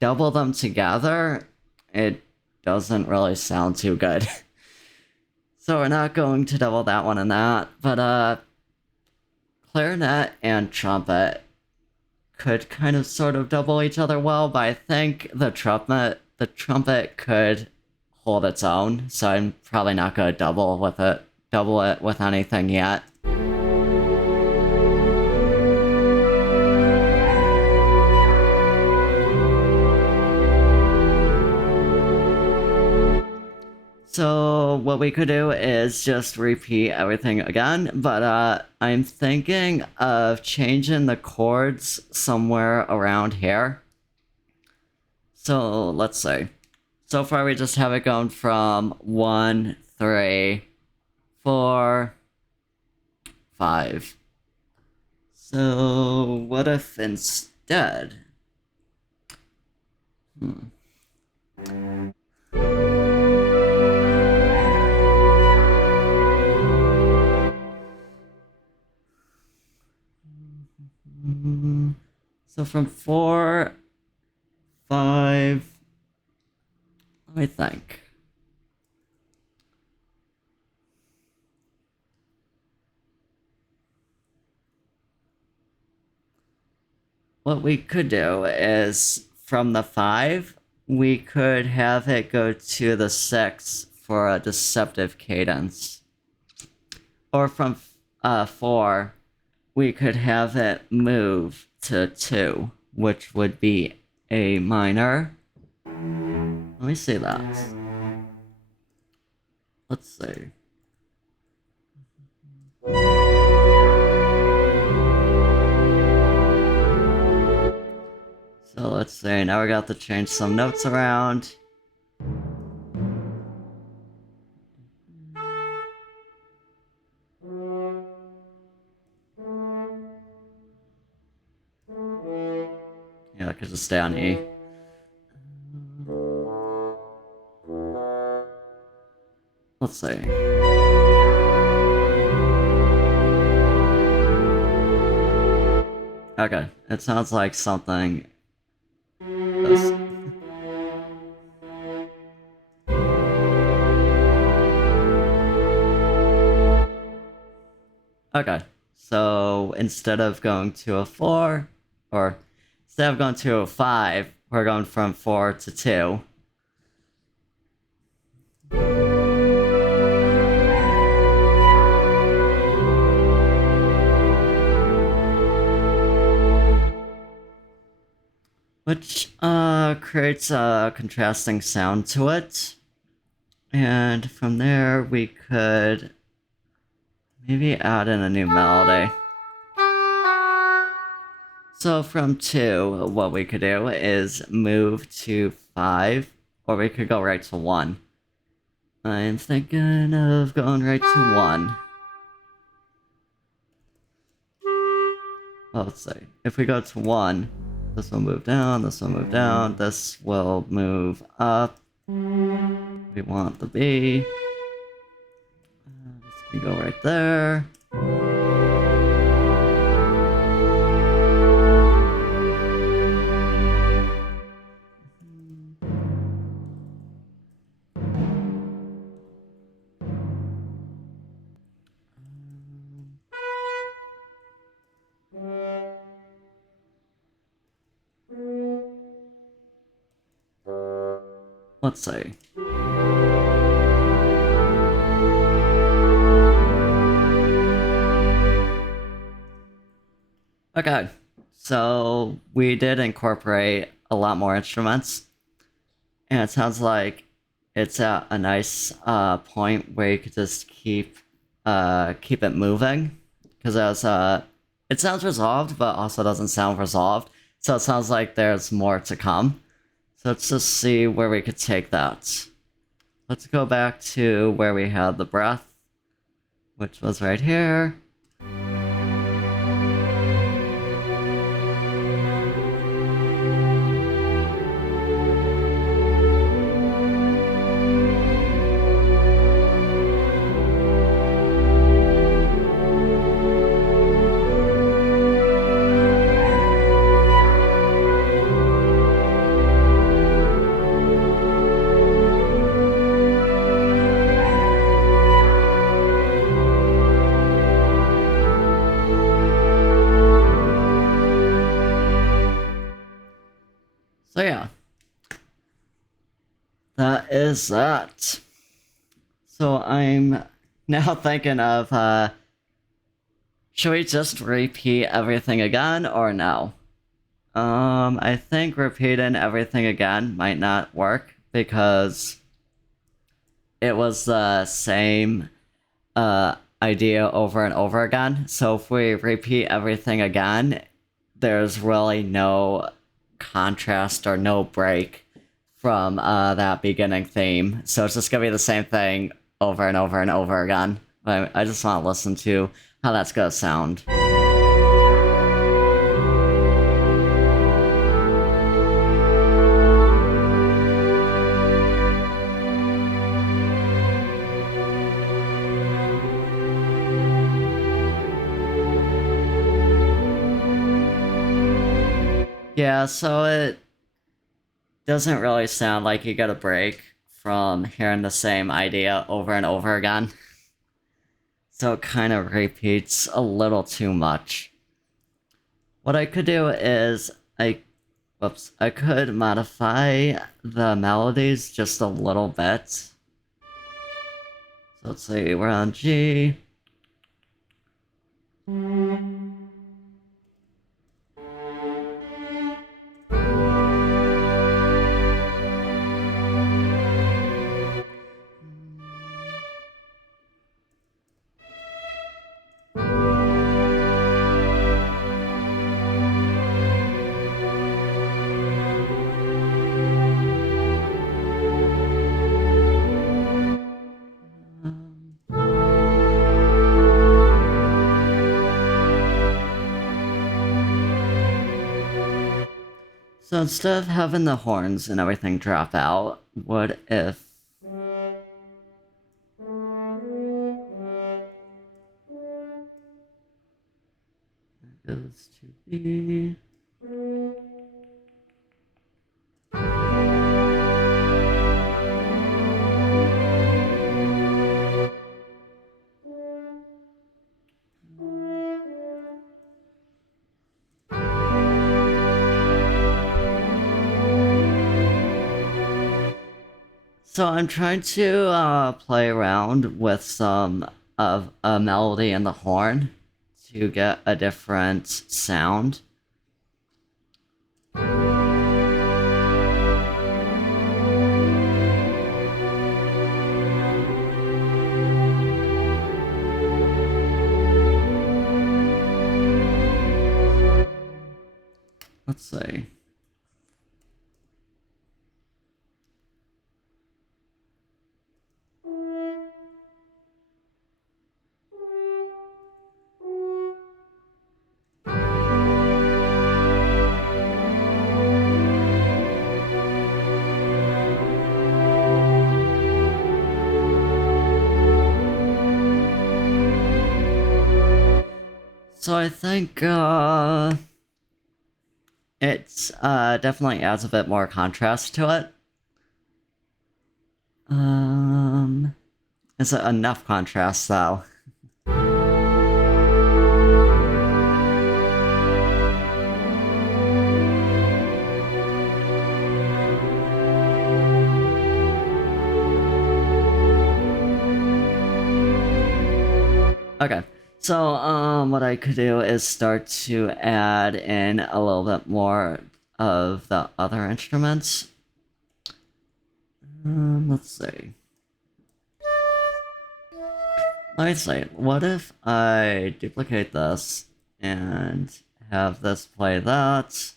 double them together, it doesn't really sound too good. So we're not going to double that one and that, but clarinet and trumpet could kind of sort of double each other well, but I think the trumpet could hold its own, so I'm probably not gonna double it with anything yet. So what we could do is just repeat everything again, but I'm thinking of changing the chords somewhere around here. So let's see. So far we just have it going from 1, 3, 4, 5. So what if instead... So from 4, 5, let me think. What we could do is from the 5, we could have it go to the 6 for a deceptive cadence. Or from 4, we could have it move to 2, which would be A minor. Let me see that. Let's see. So let's see, now we got to change some notes around. Yeah, I could just stay on E. Let's see. Okay, it sounds like something... Okay, so instead of going to a 4, or instead of going to a 5, we're going from 4 to 2. Which, it creates a contrasting sound to it. And from there, we could maybe add in a new melody. So from 2, what we could do is move to 5, or we could go right to 1. I'm thinking of going right to 1. Well, let's see. If we go to 1, this will move down, this will move down, this will move up. We want the B. This can go right there. Let's see. Okay, so we did incorporate a lot more instruments, and it sounds like it's at a nice point where you could just keep it moving, because it sounds resolved, but also doesn't sound resolved. So it sounds like there's more to come. So let's just see where we could take that. Let's go back to where we had the breath, which was right here. So yeah, that is that. So I'm now thinking of, should we just repeat everything again or no? I think repeating everything again might not work because it was the same idea over and over again. So if we repeat everything again, there's really no contrast or no break from that beginning theme. So it's just gonna be the same thing over and over and over again. I just want to listen to how that's gonna sound. Yeah, so it doesn't really sound like you get a break from hearing the same idea over and over again. So it kind of repeats a little too much. What I could do is I could modify the melodies just a little bit. So let's see, we're on G. So instead of having the horns and everything drop out, what if it goes to B? So I'm trying to play around with some of a melody in the horn to get a different sound. Let's see. So I think, it's, definitely adds a bit more contrast to it. Is it enough contrast, though? Okay, so, what I could do is start to add in a little bit more of the other instruments. Let's see. Let me see, what if I duplicate this and have this play that?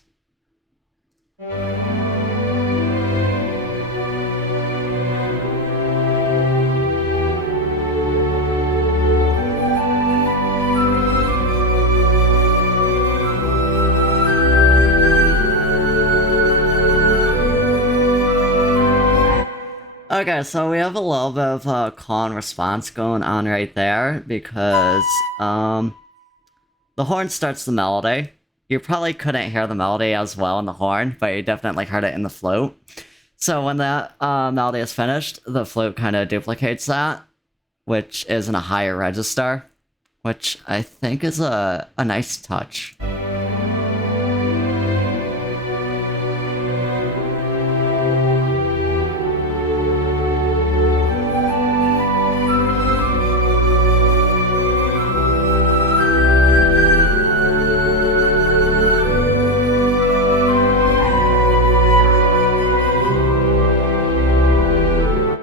Okay, so we have a little bit of a call and response going on right there because, the horn starts the melody. You probably couldn't hear the melody as well in the horn, but you definitely heard it in the flute. So when that melody is finished, the flute kind of duplicates that, which is in a higher register, which I think is a nice touch.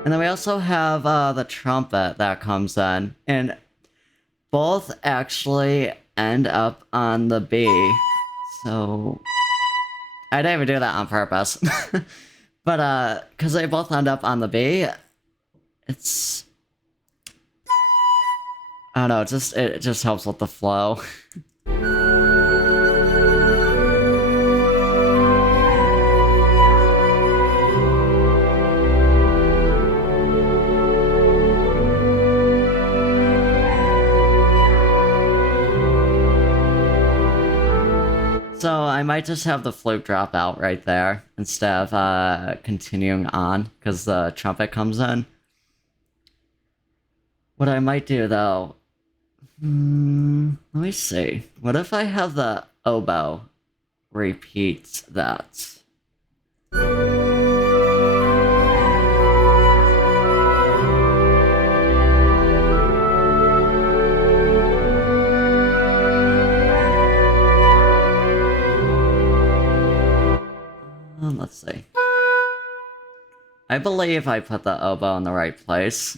And then we also have the trumpet that comes in, and both actually end up on the B. So I didn't even do that on purpose. But because they both end up on the B, it's, I don't know, it just helps with the flow. So I might just have the flute drop out right there instead of continuing on because the trumpet comes in. What I might do though, let me see. What if I have the oboe repeat that? Let's see. I believe I put the oboe in the right place.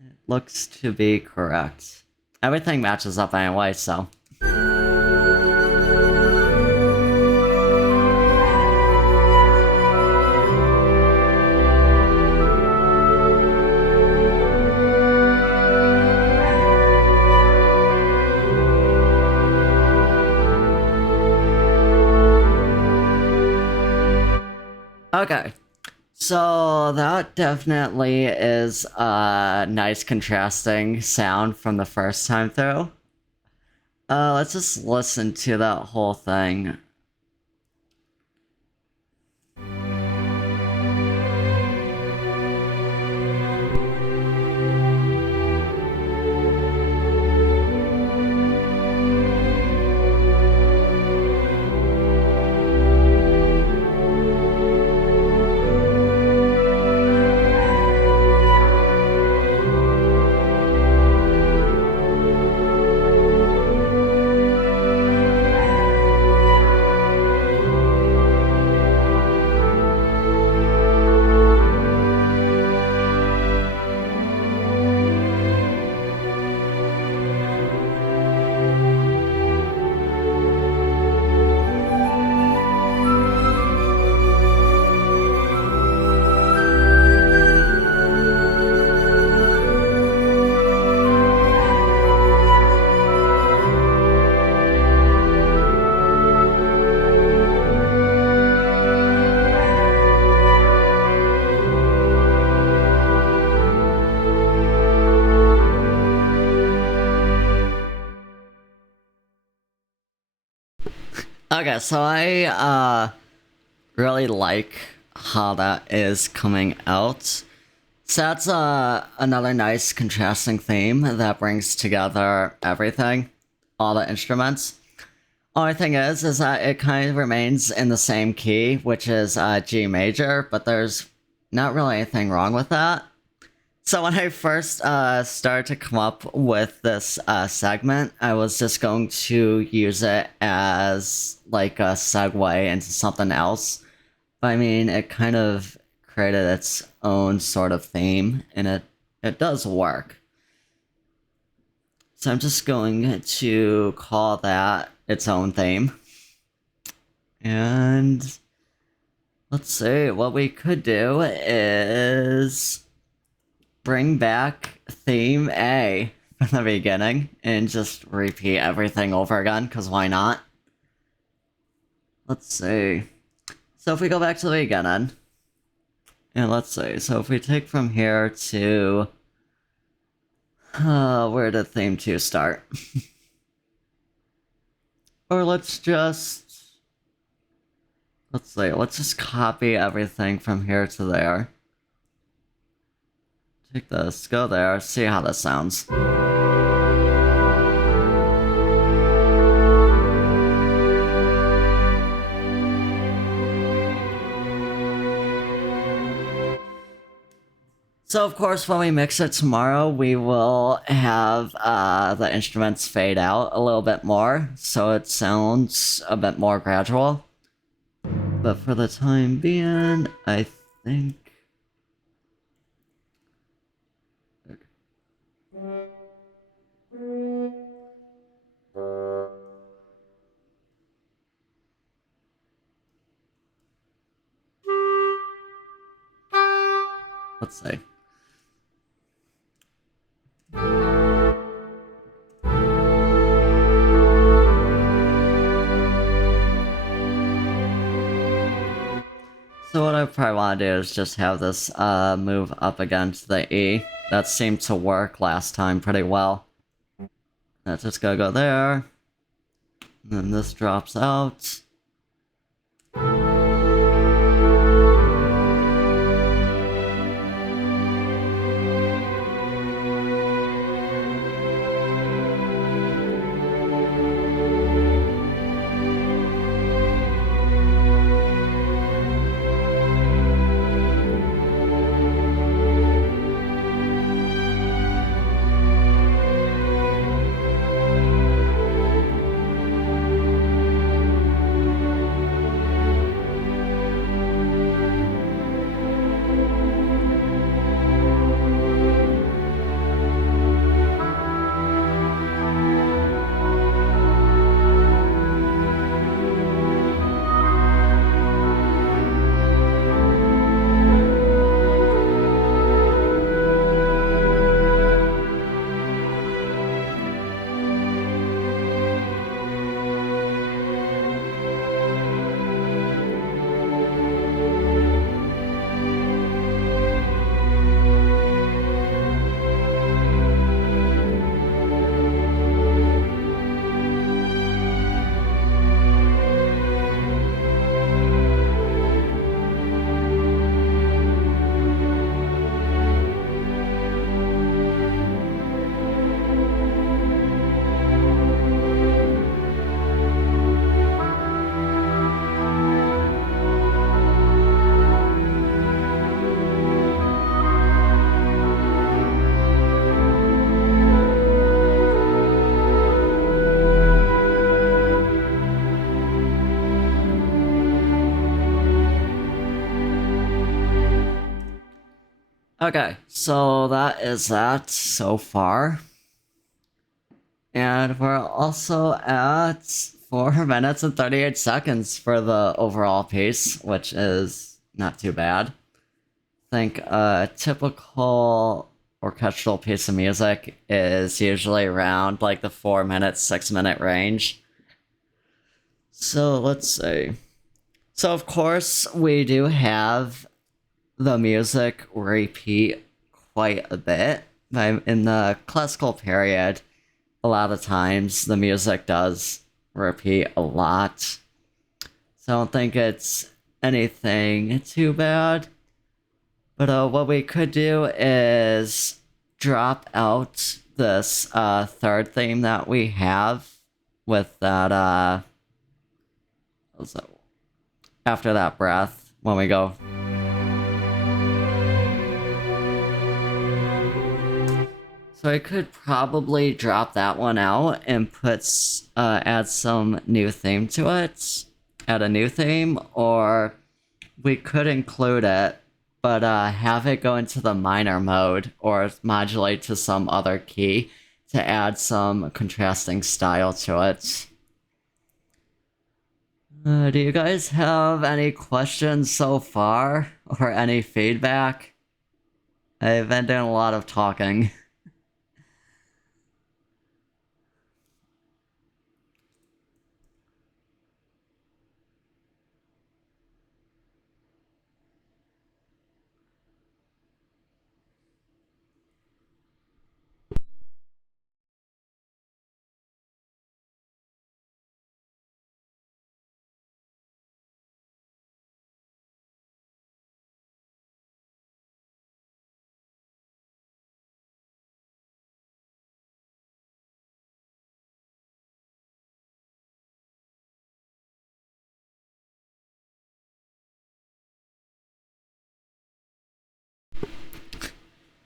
It looks to be correct. Everything matches up anyway, so. Okay, so that definitely is a nice contrasting sound from the first time through. Let's just listen to that whole thing. Okay, so I really like how that is coming out. So that's another nice contrasting theme that brings together everything, all the instruments. Only thing is that it kind of remains in the same key, which is G major, but there's not really anything wrong with that. So when I first started to come up with this segment, I was just going to use it as like a segue into something else. But I mean, it kind of created its own sort of theme, and it does work. So I'm just going to call that its own theme. And let's see, what we could do is bring back theme A from the beginning and just repeat everything over again, because why not? Let's see. So if we go back to the beginning, and let's see, so if we take from here to... where did theme 2 start? Or let's just... Let's see, let's just copy everything from here to there. Take this, go there, see how this sounds. So of course, when we mix it tomorrow, we will have the instruments fade out a little bit more, so it sounds a bit more gradual. But for the time being, I think... Let's see. So what I probably want to do is just have this move up against the E. That seemed to work last time pretty well. That's just gonna go there. And then this drops out. Okay, so that is that so far. And we're also at 4 minutes and 38 seconds for the overall piece, which is not too bad. I think a typical orchestral piece of music is usually around like the 4 minute, 6 minute range. So let's see. So of course we do have the music repeat quite a bit. In the classical period, a lot of times the music does repeat a lot. So I don't think it's anything too bad. But what we could do is drop out this third theme that we have with that what's that? After that breath when we go. So I could probably drop that one out and add some new theme to it, add a new theme, or we could include it, but have it go into the minor mode or modulate to some other key to add some contrasting style to it. Do you guys have any questions so far or any feedback? I've been doing a lot of talking.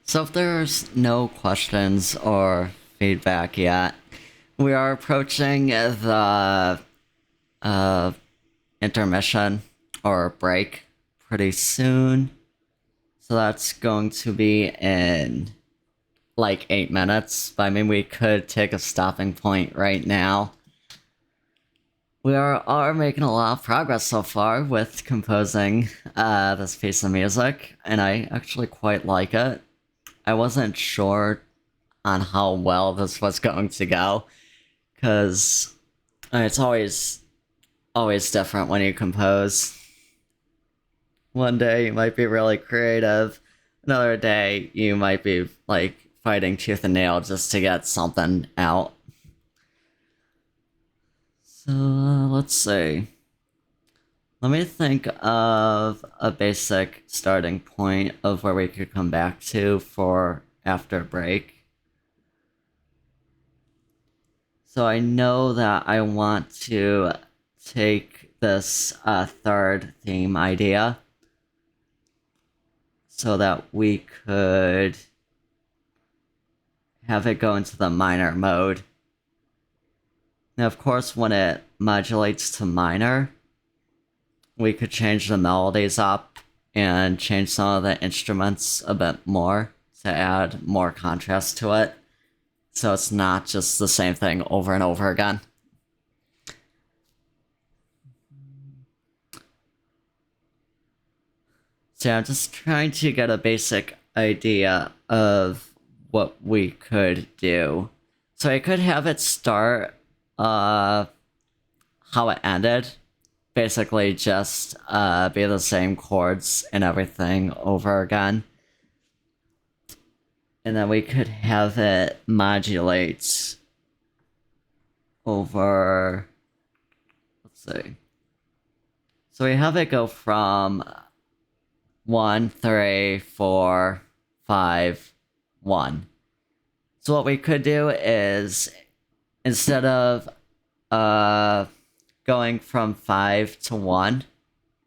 So if there's no questions or feedback yet, we are approaching the intermission or break pretty soon. So that's going to be in like 8 minutes. But I mean, we could take a stopping point right now. We are making a lot of progress so far with composing this piece of music, and I actually quite like it. I wasn't sure on how well this was going to go, because it's always different when you compose. One day you might be really creative, another day you might be like fighting tooth and nail just to get something out. So let's see. Let me think of a basic starting point of where we could come back to for after break. So I know that I want to take this third theme idea so that we could have it go into the minor mode. Now, of course, when it modulates to minor, we could change the melodies up and change some of the instruments a bit more to add more contrast to it. So it's not just the same thing over and over again. So I'm just trying to get a basic idea of what we could do. So I could have it start how it ended. Basically just be the same chords and everything over again. And then we could have it modulate over, let's see. So we have it go from 1, 3, 4, 5, 1. So what we could do is, instead of going from 5 to 1,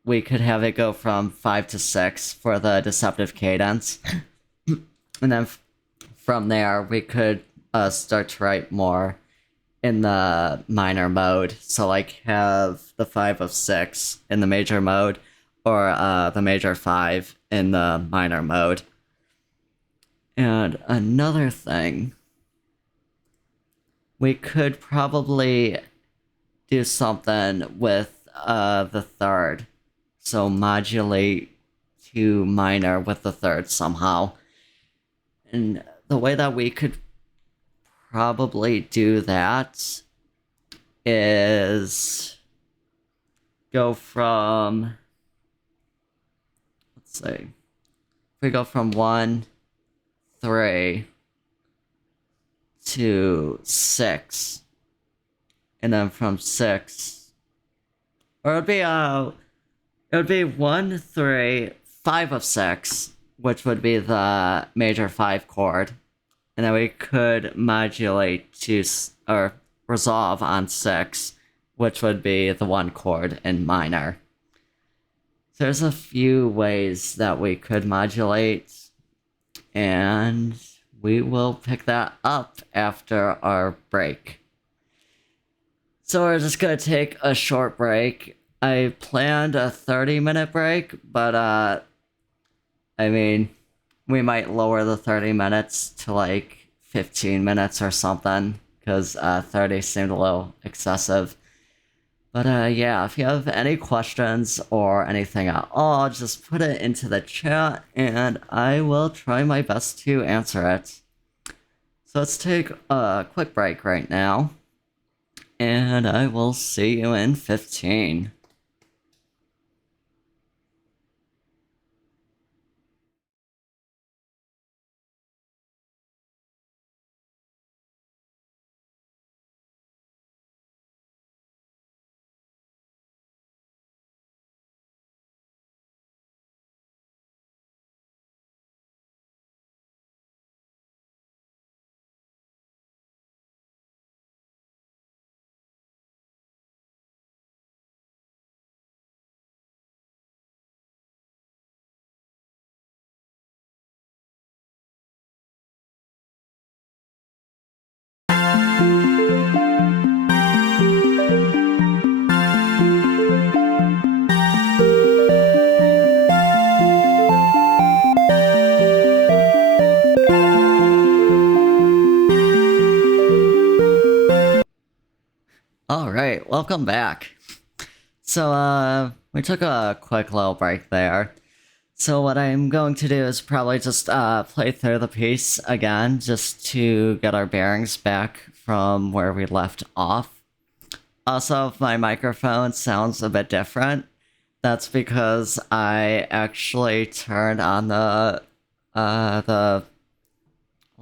we could have it go from 5 to 6 for the deceptive cadence. And then from there, we could start to write more in the minor mode. So like have the 5 of 6 in the major mode, or the major 5 in the minor mode. And another thing, we could probably do something with the third. So modulate to minor with the third somehow. And the way that we could probably do that is go from, let's see, if we go from 1, 3 to 6, and then from 6 Or it would be 1, 3, 5 of 6, which would be the major 5 chord, and then we could modulate or resolve on 6, which would be the 1 chord in minor. So there's a few ways that we could modulate, and we will pick that up after our break. So we're just gonna take a short break. I planned a 30-minute break, but I mean, we might lower the 30 minutes to like 15 minutes or something, because 30 seemed a little excessive. But yeah, if you have any questions or anything at all, just put it into the chat and I will try my best to answer it. So let's take a quick break right now, and I will see you in 15. Alright, welcome back. So, we took a quick little break there. So what I'm going to do is probably just play through the piece again, just to get our bearings back from where we left off. Also, if my microphone sounds a bit different, that's because I actually turned on the the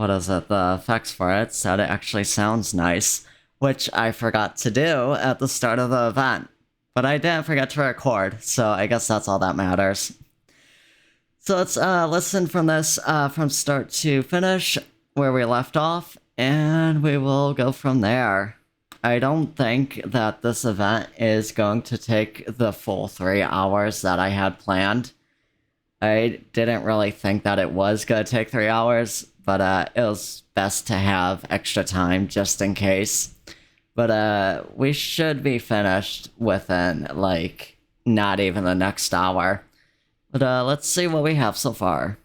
effects for it, so it actually sounds nice, which I forgot to do at the start of the event. But I didn't forget to record, so I guess that's all that matters. So let's listen from this from start to finish, where we left off, and we will go from there. I don't think that this event is going to take the full 3 hours that I had planned. I didn't really think that it was going to take 3 hours, but it was best to have extra time just in case. But we should be finished within, like, not even the next hour. But let's see what we have so far.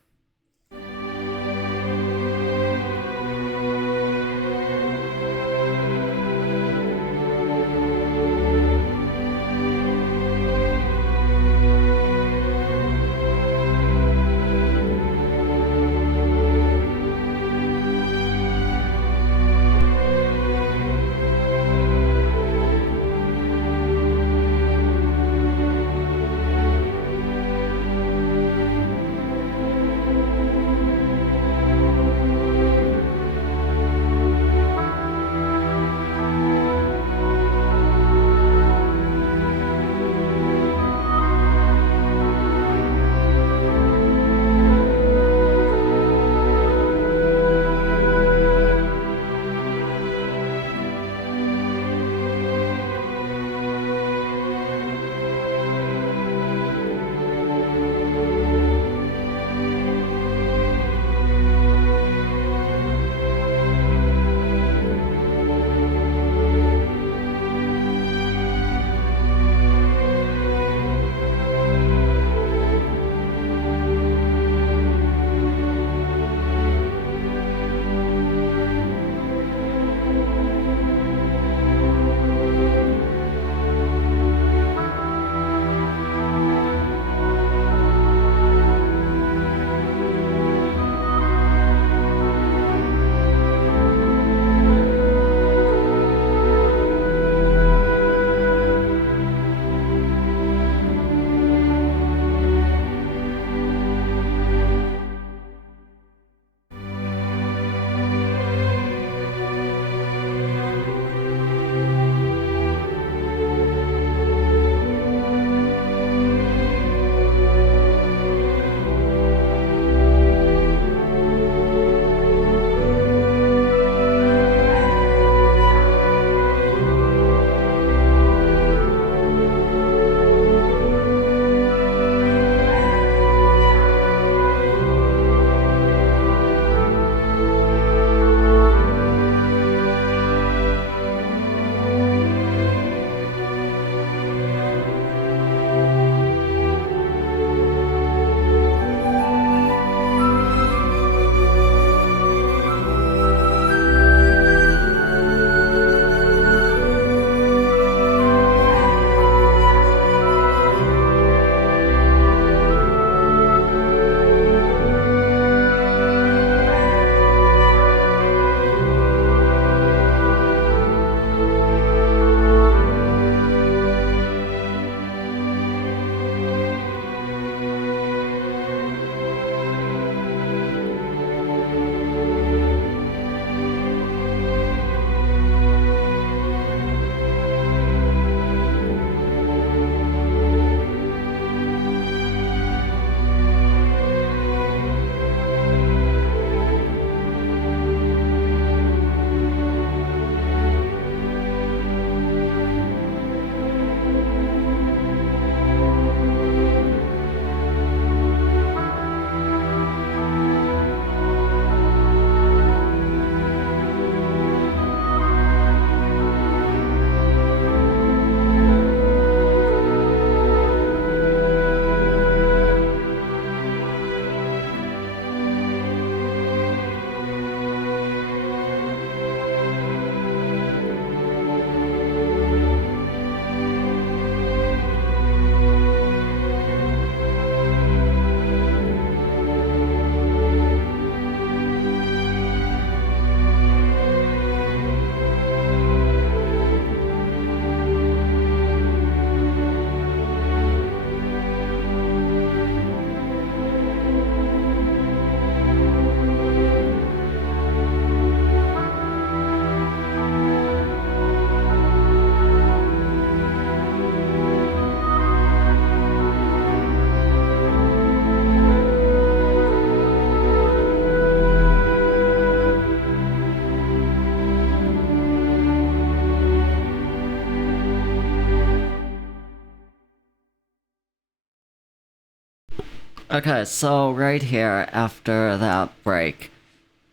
Okay, so right here, after that break,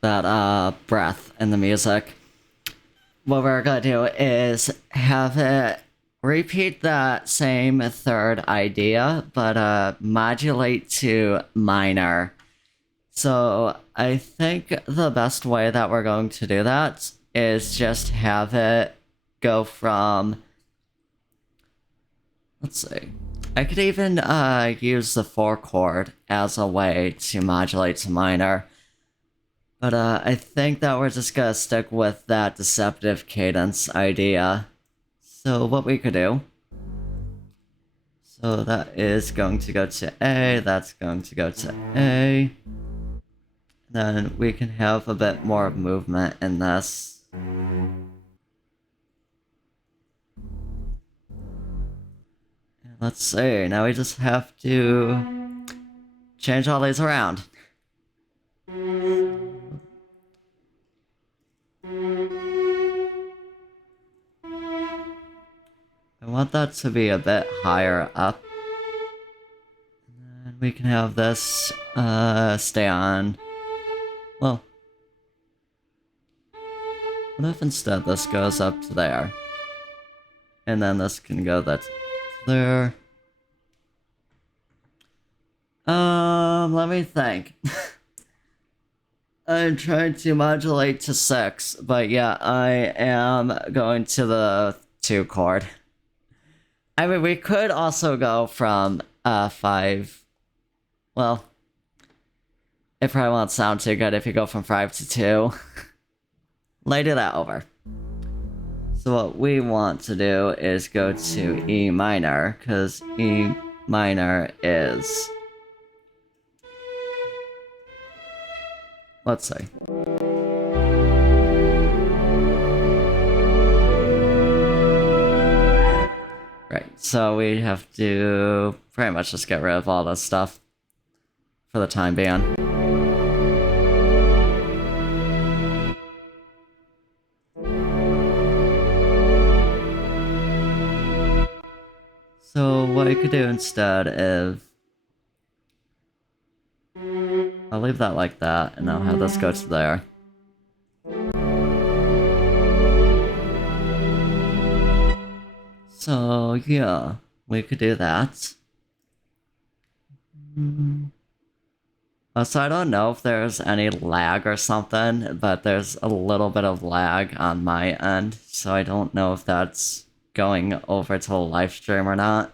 that breath in the music, what we're gonna do is have it repeat that same third idea, but modulate to minor. So I think the best way that we're going to do that is just have it go from, let's see, I could even use the 4 chord as a way to modulate to minor. But I think that we're just gonna stick with that deceptive cadence idea. So what we could do, so that is going to go to A, that's going to go to A. Then we can have a bit more movement in this. Let's see, now we just have to change all these around. I want that to be a bit higher up. And we can have this stay on. Well, what if instead this goes up to there? And then this can go that there. Let me think. I'm trying to modulate to 6, but yeah, I am going to the 2 chord. I mean, we could also go from 5. Well, it probably won't sound too good if you go from 5 to 2. Later that over. So what we want to do is go to E minor, because E minor is... Let's see. Right, so we have to pretty much just get rid of all this stuff for the time being. So what I could do instead is... I'll leave that like that, and I'll have this go to there. So yeah, we could do that. So I don't know if there's any lag or something, but there's a little bit of lag on my end, so I don't know if that's going over to the live stream or not.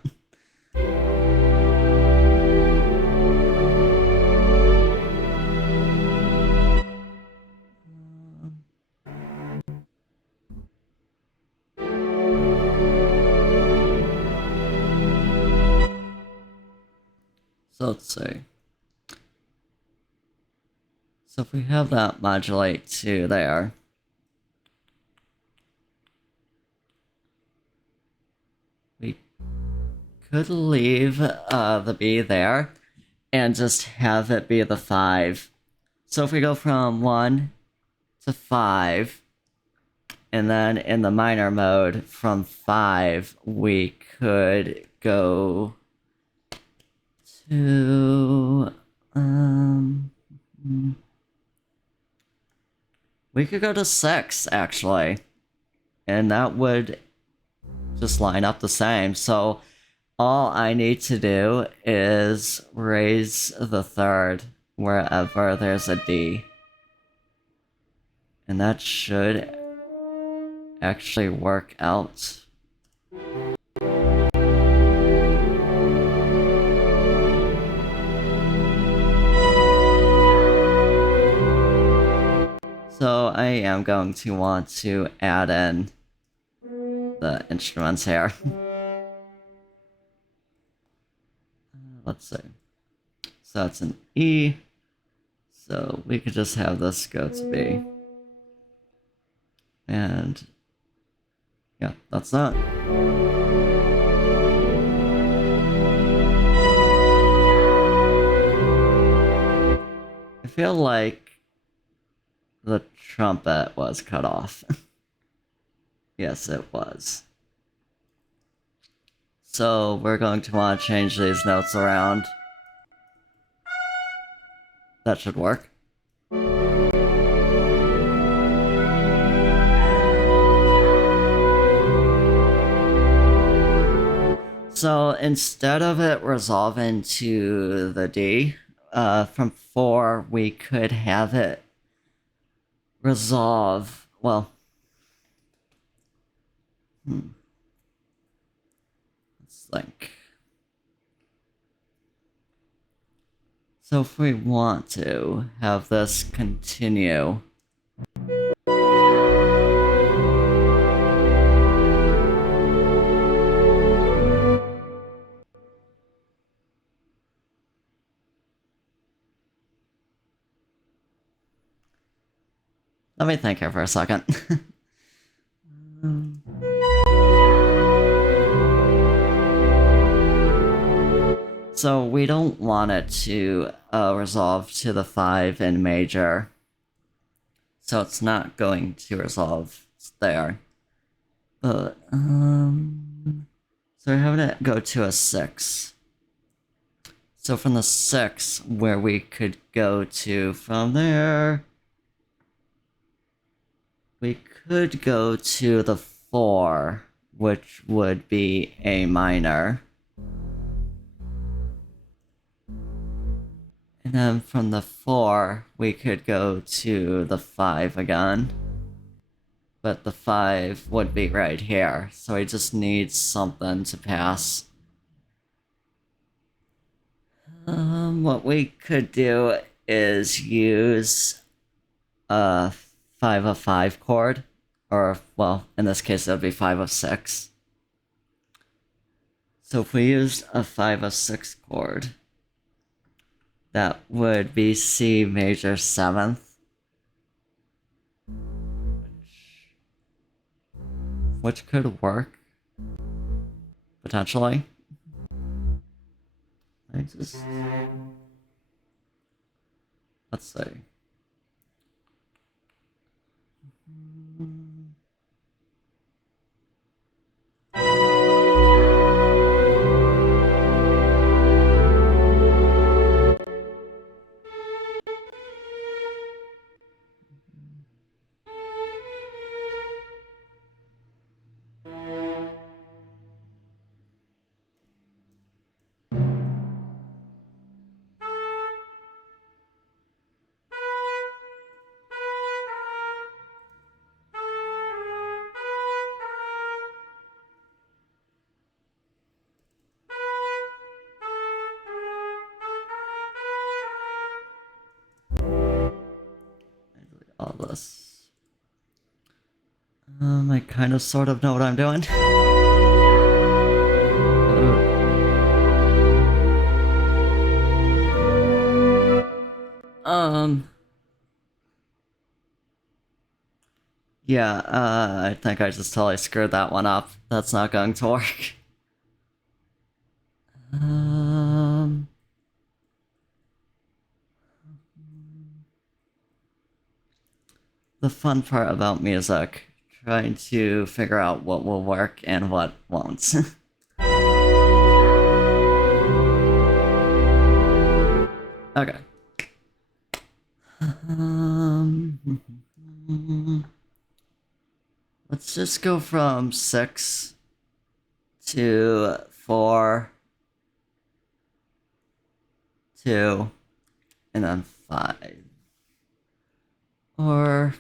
So let's see. So if we have that modulate to there, we could leave the B there and just have it be the 5. So if we go from 1 to 5, and then in the minor mode from 5, we could go to... we could go to 6, actually. And that would just line up the same. So all I need to do is raise the 3rd wherever there's a D. And that should actually work out. So I am going to want to add in the instruments here. Let's see. So it's an E. So we could just have this go to B. And yeah, that's that. I feel like the trumpet was cut off. Yes, it was. So we're going to want to change these notes around. that should work. So instead of it resolving to the D, from 4, we could have it resolve, well, let's think. So if we want to have this continue, let me think here for a second. So we don't want it to resolve to the 5 in major. So it's not going to resolve there. But, so we're having it go to a 6. So from the 6, where we could go to from there, we could go to the 4, which would be A minor. And then from the 4, we could go to the 5 again. But the 5 would be right here, so we just need something to pass. What we could do is use a 5 of 5 chord, or, well, in this case it would be 5 of 6. So if we used a 5 of 6 chord, that would be C major 7th. Which could work, potentially. Let's see. All this. I kind of sort of know what I'm doing. Yeah, I think I just totally screwed that one up. That's not going to work. The fun part about music, trying to figure out what will work and what won't. Okay. Let's just go from 6 to 4, 2, and then 5. Or...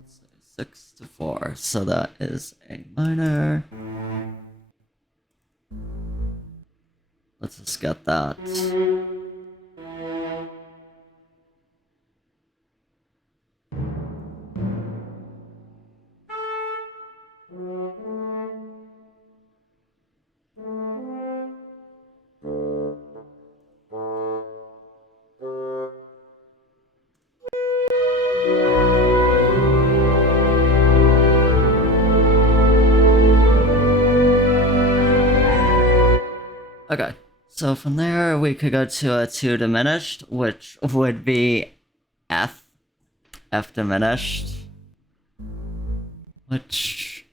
let's say 6 to 4, so that is A minor. Let's just get that. Okay, so from there we could go to a 2 diminished, which would be F. F diminished. Which...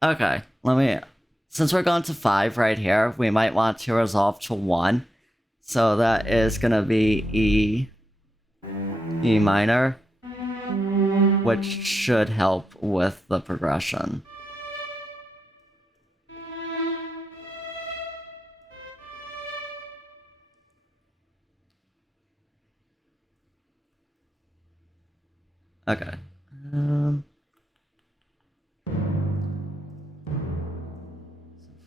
Okay, since we're going to 5 right here, we might want to resolve to 1. So that is gonna be E minor, which should help with the progression. Okay. So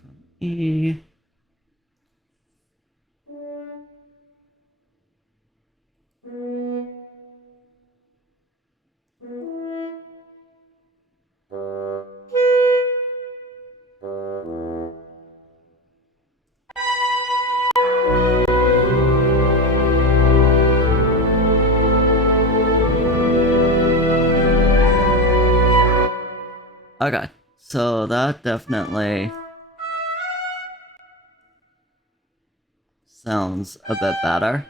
from E. Okay, so that definitely sounds a bit better.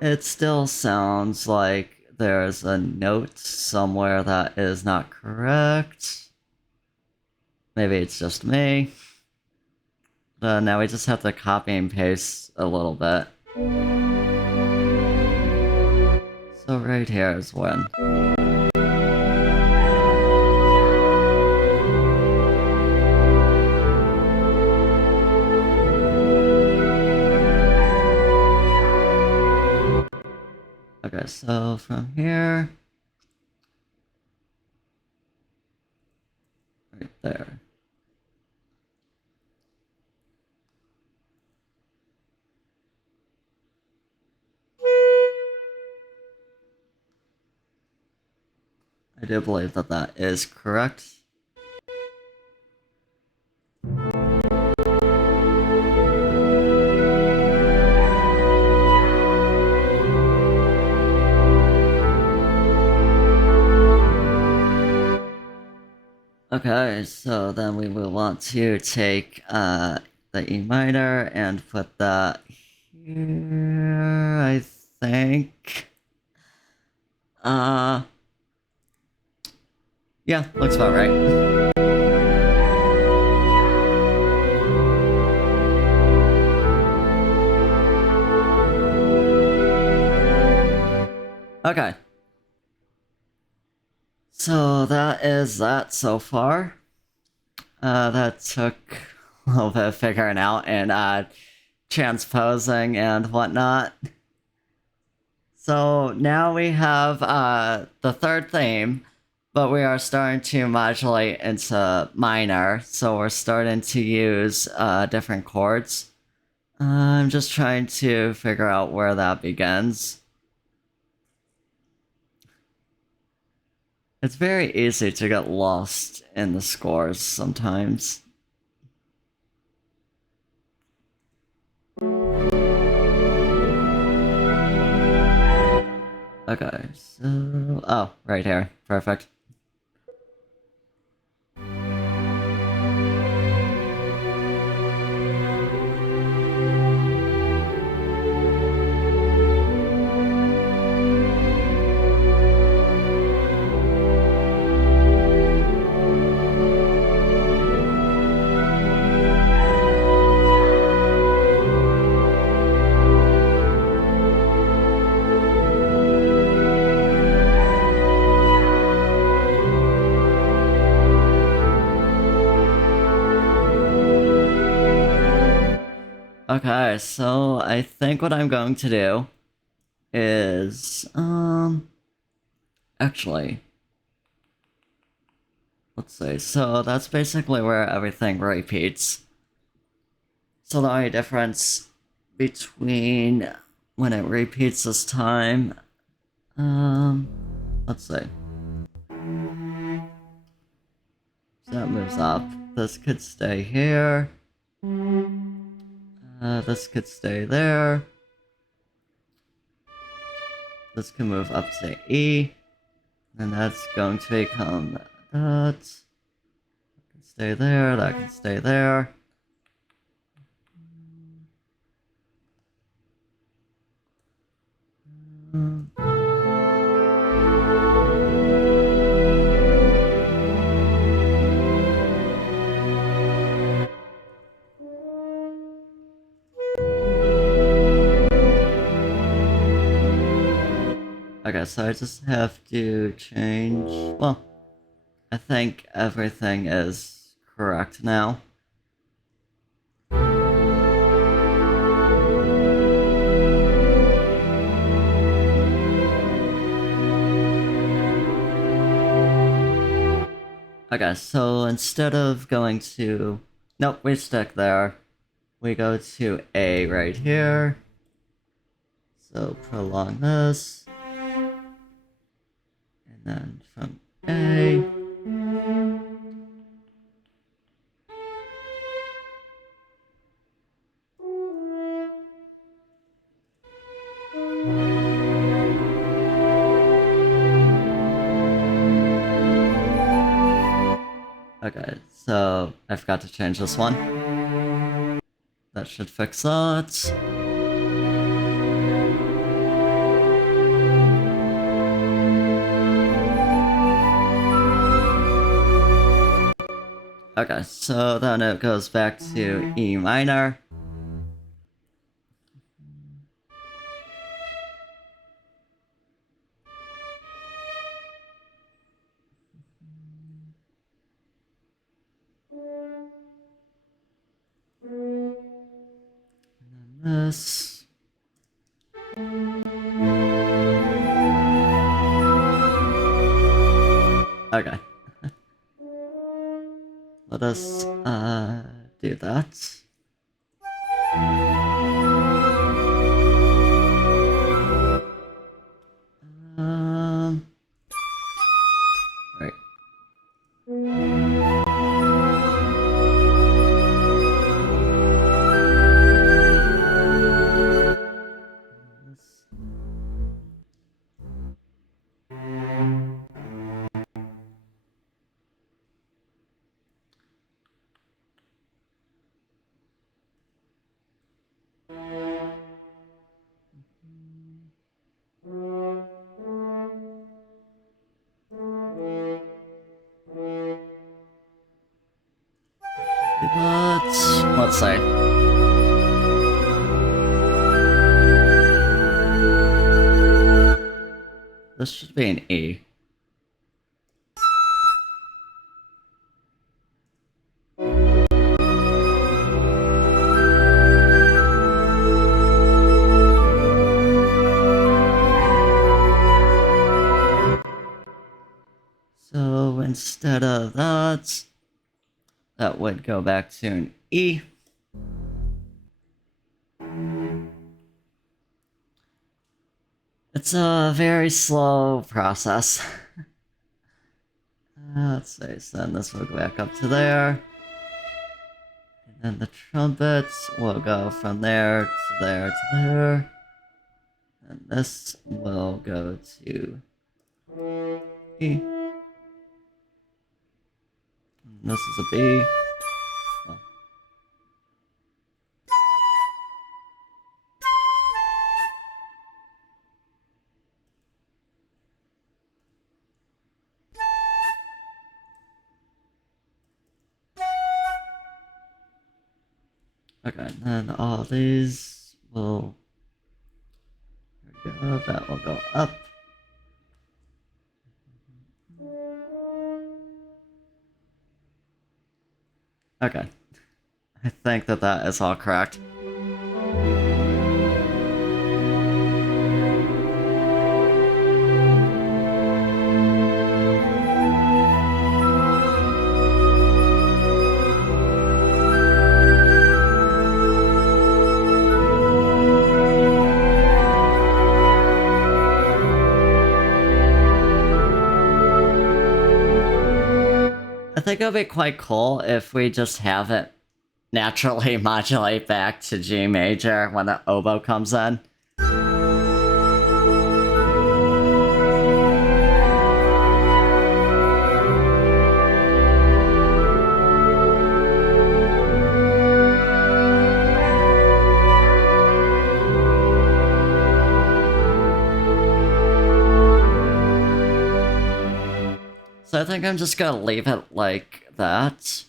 It still sounds like there's a note somewhere that is not correct. Maybe it's just me. Now we just have to copy and paste a little bit. So right here is when. Okay, so from here, right there. I do believe that that is correct. Okay, so then we will want to take the E minor and put that here, I think. Yeah, looks about right. Okay. So that is that so far. That took a little bit of figuring out and transposing and whatnot. So now we have the third theme, but we are starting to modulate into minor, so we're starting to use different chords. I'm just trying to figure out where that begins. It's very easy to get lost in the scores sometimes. Okay, so... Oh, right here. Perfect. Okay, so I think what I'm going to do is, actually, let's see. So that's basically where everything repeats. So the only difference between when it repeats this time, let's see. So that moves up. This could stay here. This could stay there. This can move up to E. And that's going to become that. That can stay there, that can stay there. Okay, so I just have to change. Well, I think everything is correct now. Okay, so instead of going to... Nope, we stick there. We go to A right here. So prolong this. And then from A... Okay, so I forgot to change this one. That should fix that. Okay, so then it goes back to E minor. And then this. Okay. Let us do that. Right. Let's see. This should be an E. So instead of that, that would go back to an E. It's a very slow process. Let's see, so then this will go back up to there. And then the trumpets will go from there to there to there. And this will go to E. And this is a B. Oh. Okay, and then all these will... There we go, that will go up. Okay. I think that that is all correct. I think it would be quite cool if we just have it naturally modulate back to G major when the oboe comes in. So I think I'm just gonna leave it like that.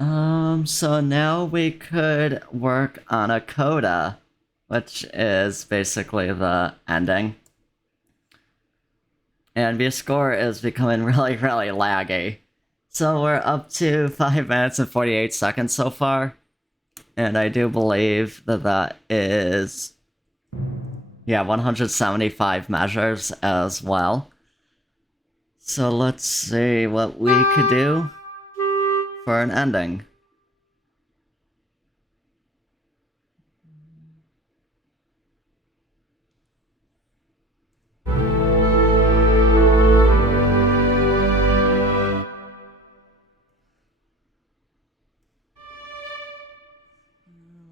So now we could work on a coda, which is basically the ending. And the score is becoming really, really laggy. So we're up to 5 minutes and 48 seconds so far. And I do believe that that is, yeah, 175 measures as well. So let's see what we could do for an ending.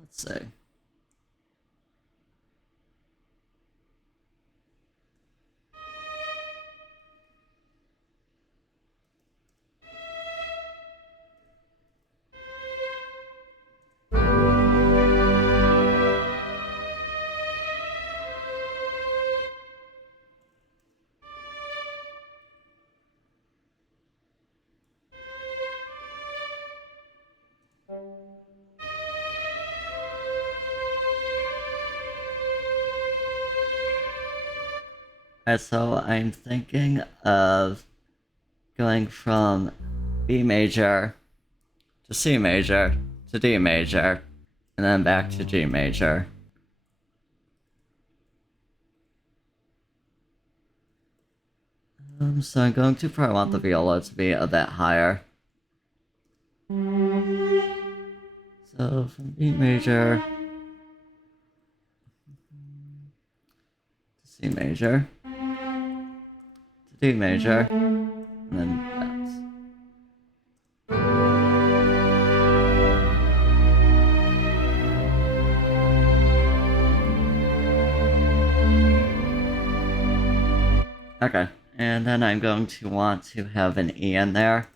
Let's see. Alright, so I'm thinking of going from B major to C major to D major, and then back to G major. So I'm going to probably want the viola to be a bit higher. So from B major to C major to D major, and then back. Okay, and then I'm going to want to have an E in there.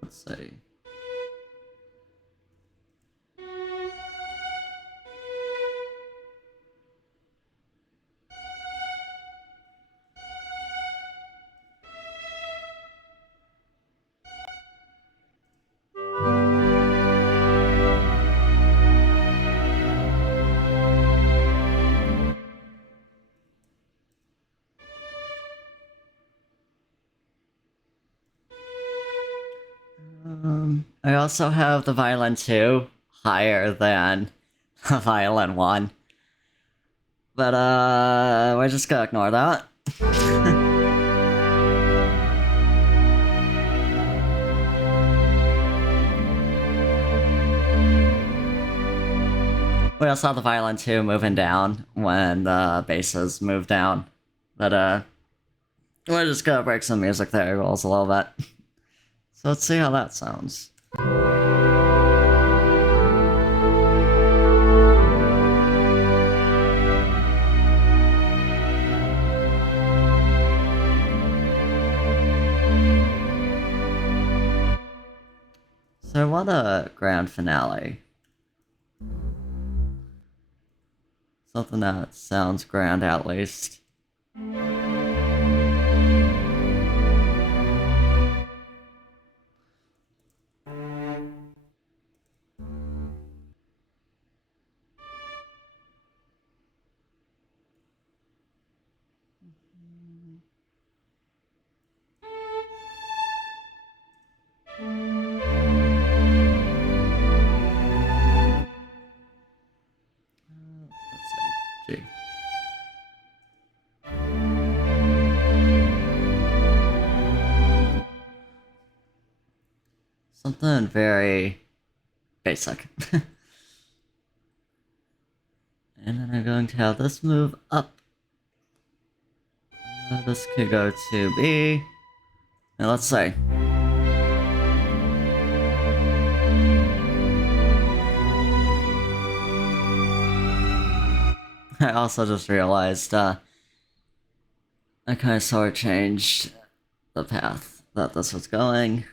Let's see. I also have the violin 2 higher than the violin 1. But, we're just gonna ignore that. We also have the violin 2 moving down when the basses move down. But, we're just gonna break some music variables a little bit. So let's see how that sounds. So I want a grand finale. Something that sounds grand at least. Let's see. G. Something very basic. And then I'm going to have this move up. This could go to B. And let's see. I also just realized, I kind of sort of changed the path that this was going.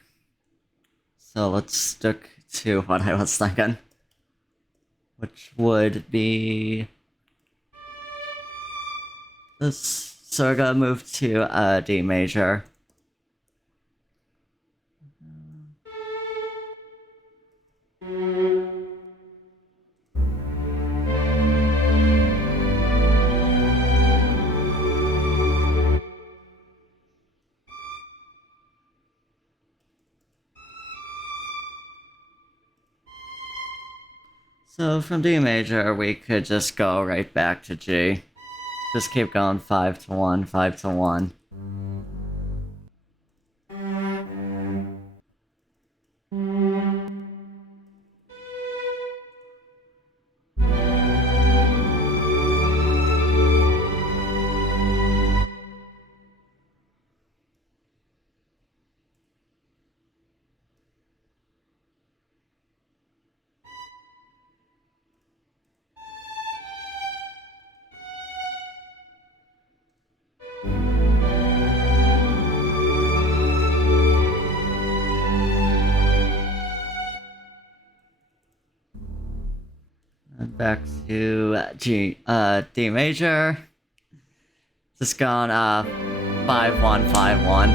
So let's stick to what I was thinking. which would be this. So we're gonna move to D major. So from D major, we could just go right back to G. Just keep going 5 to 1, 5 to 1. And back to D major. Just going 5 1 5 1.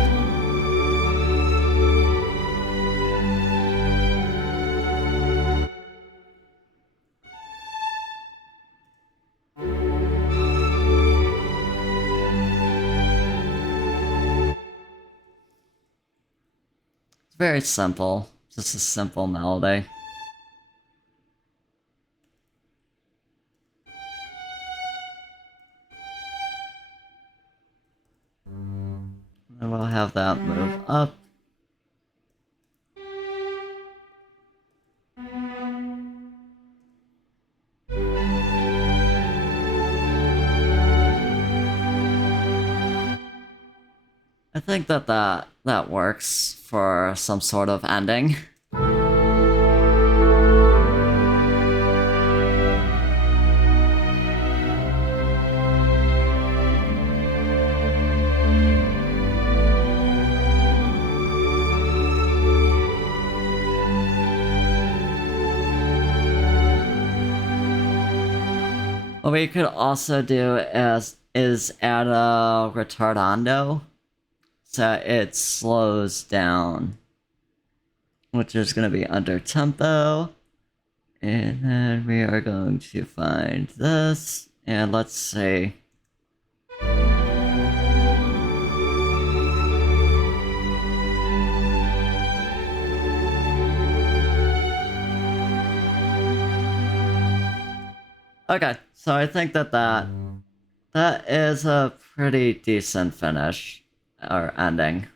It's very simple, just a simple melody. And we'll have that move up. I think that works for some sort of ending. What we could also do is add a retardando, so it slows down, which is going to be under tempo. And then we are going to find this, and let's see. Okay, so I think that is a pretty decent finish, or ending.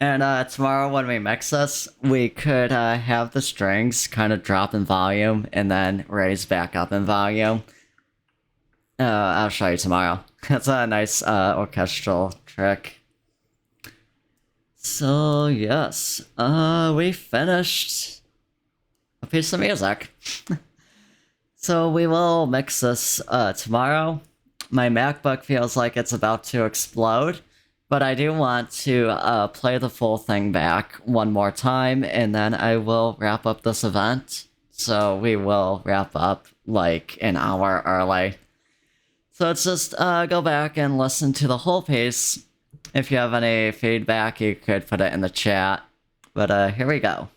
And tomorrow when we mix this, we could have the strings kind of drop in volume and then raise back up in volume. I'll show you tomorrow. That's a nice orchestral trick. So yes, we finished a piece of music. So we will mix this tomorrow. My MacBook feels like it's about to explode. But I do want to play the full thing back one more time, and then I will wrap up this event. So we will wrap up like an hour early. So let's just go back and listen to the whole piece. If you have any feedback, you could put it in the chat. But here we go.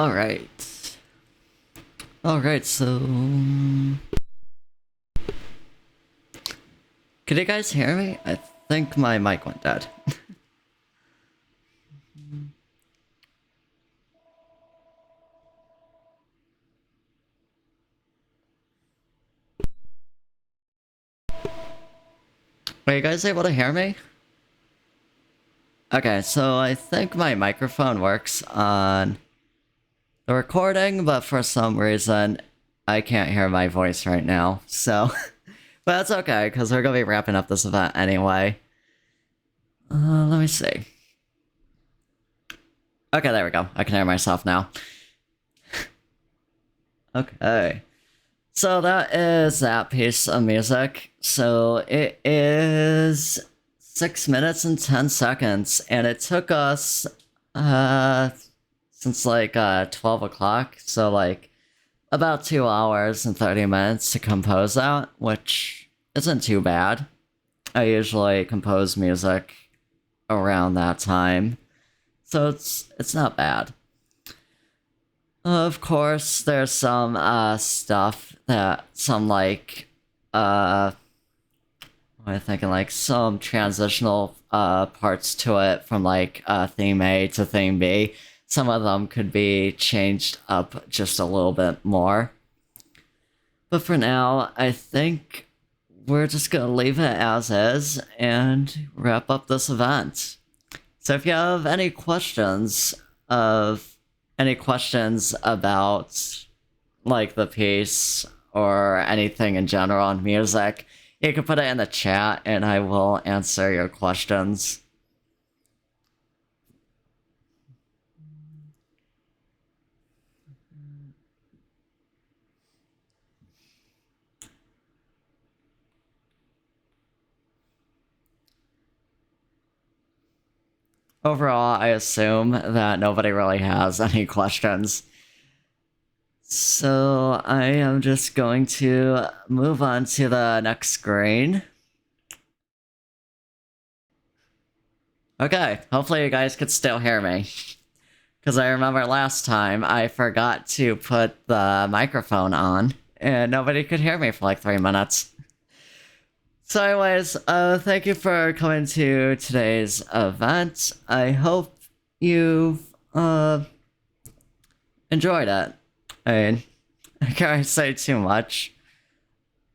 Alright. Alright, so... Could you guys hear me? I think my mic went dead. Are you guys able to hear me? Okay, so I think my microphone works on the recording, but for some reason, I can't hear my voice right now, so... But that's okay, because we're gonna be wrapping up this event anyway. Let me see. Okay, there we go. I can hear myself now. Okay. So that is that piece of music. So it is 6 minutes and 10 seconds, and it took us, since like 12 o'clock, so like about 2 hours and 30 minutes to compose that, which isn't too bad. I usually compose music around that time, so it's not bad. Of course, there's some stuff that I'm thinking like some transitional parts to it from like theme A to theme B. Some of them could be changed up just a little bit more. But for now, I think we're just gonna leave it as is and wrap up this event. So if you have any questions about like the piece or anything in general on music, you can put it in the chat and I will answer your questions. Overall, I assume that nobody really has any questions. So I am just going to move on to the next screen. Okay, hopefully you guys could still hear me. Because I remember last time I forgot to put the microphone on, and nobody could hear me for like 3 minutes. So anyways, thank you for coming to today's event. I hope you've, enjoyed it. I mean, I can't say too much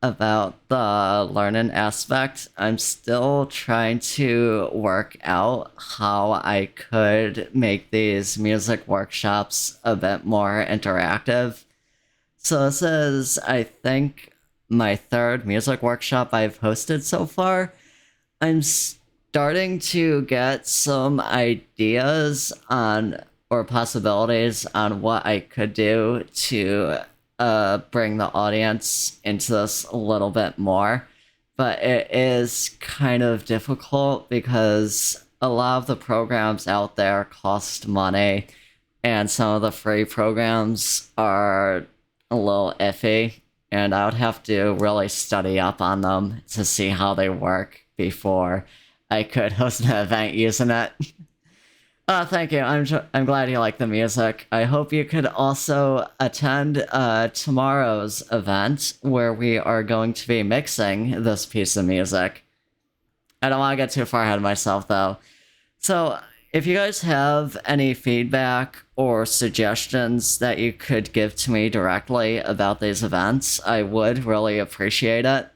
about the learning aspect. I'm still trying to work out how I could make these music workshops a bit more interactive. So this is, I think, my third music workshop I've hosted so far. I'm starting to get some ideas on, or possibilities on what I could do to bring the audience into this a little bit more. But it is kind of difficult because a lot of the programs out there cost money, and some of the free programs are a little iffy, and I would have to really study up on them to see how they work before I could host an event using it. Thank you. I'm glad you like the music. I hope you could also attend tomorrow's event where we are going to be mixing this piece of music. I don't want to get too far ahead of myself though. So if you guys have any feedback or suggestions that you could give to me directly about these events, I would really appreciate it.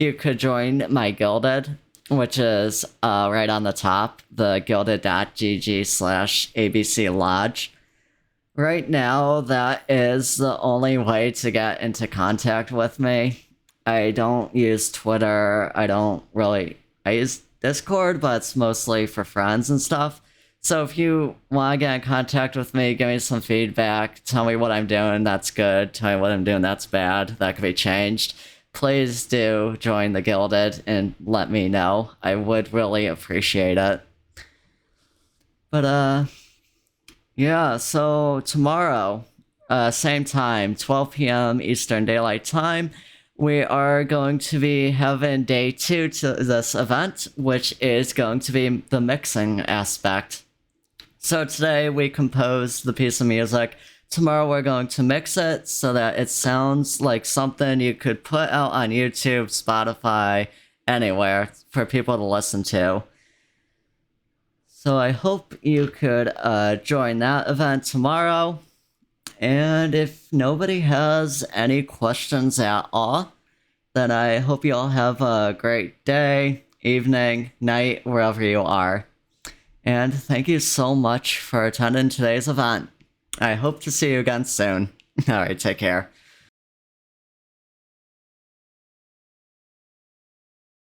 You could join my Guilded, which is right on the top, the gilded.gg/ABC Lodge. Right now, that is the only way to get into contact with me. I don't use Twitter, I use Discord, but it's mostly for friends and stuff. So if you want to get in contact with me, give me some feedback, tell me what I'm doing that's good, tell me what I'm doing that's bad, that could be changed, please do join the Guilded and let me know. I would really appreciate it. But, yeah, so tomorrow, same time, 12 p.m. Eastern Daylight Time, we are going to be having day 2 to this event, which is going to be the mixing aspect. So today we composed the piece of music tomorrow we're going to mix it so that it sounds like something you could put out on YouTube, Spotify, anywhere for people to listen to. So I hope you could join that event tomorrow. And if nobody has any questions at all, then I hope you all have a great day, evening, night, wherever you are. And thank you so much for attending today's event. I hope to see you again soon. Alright, take care.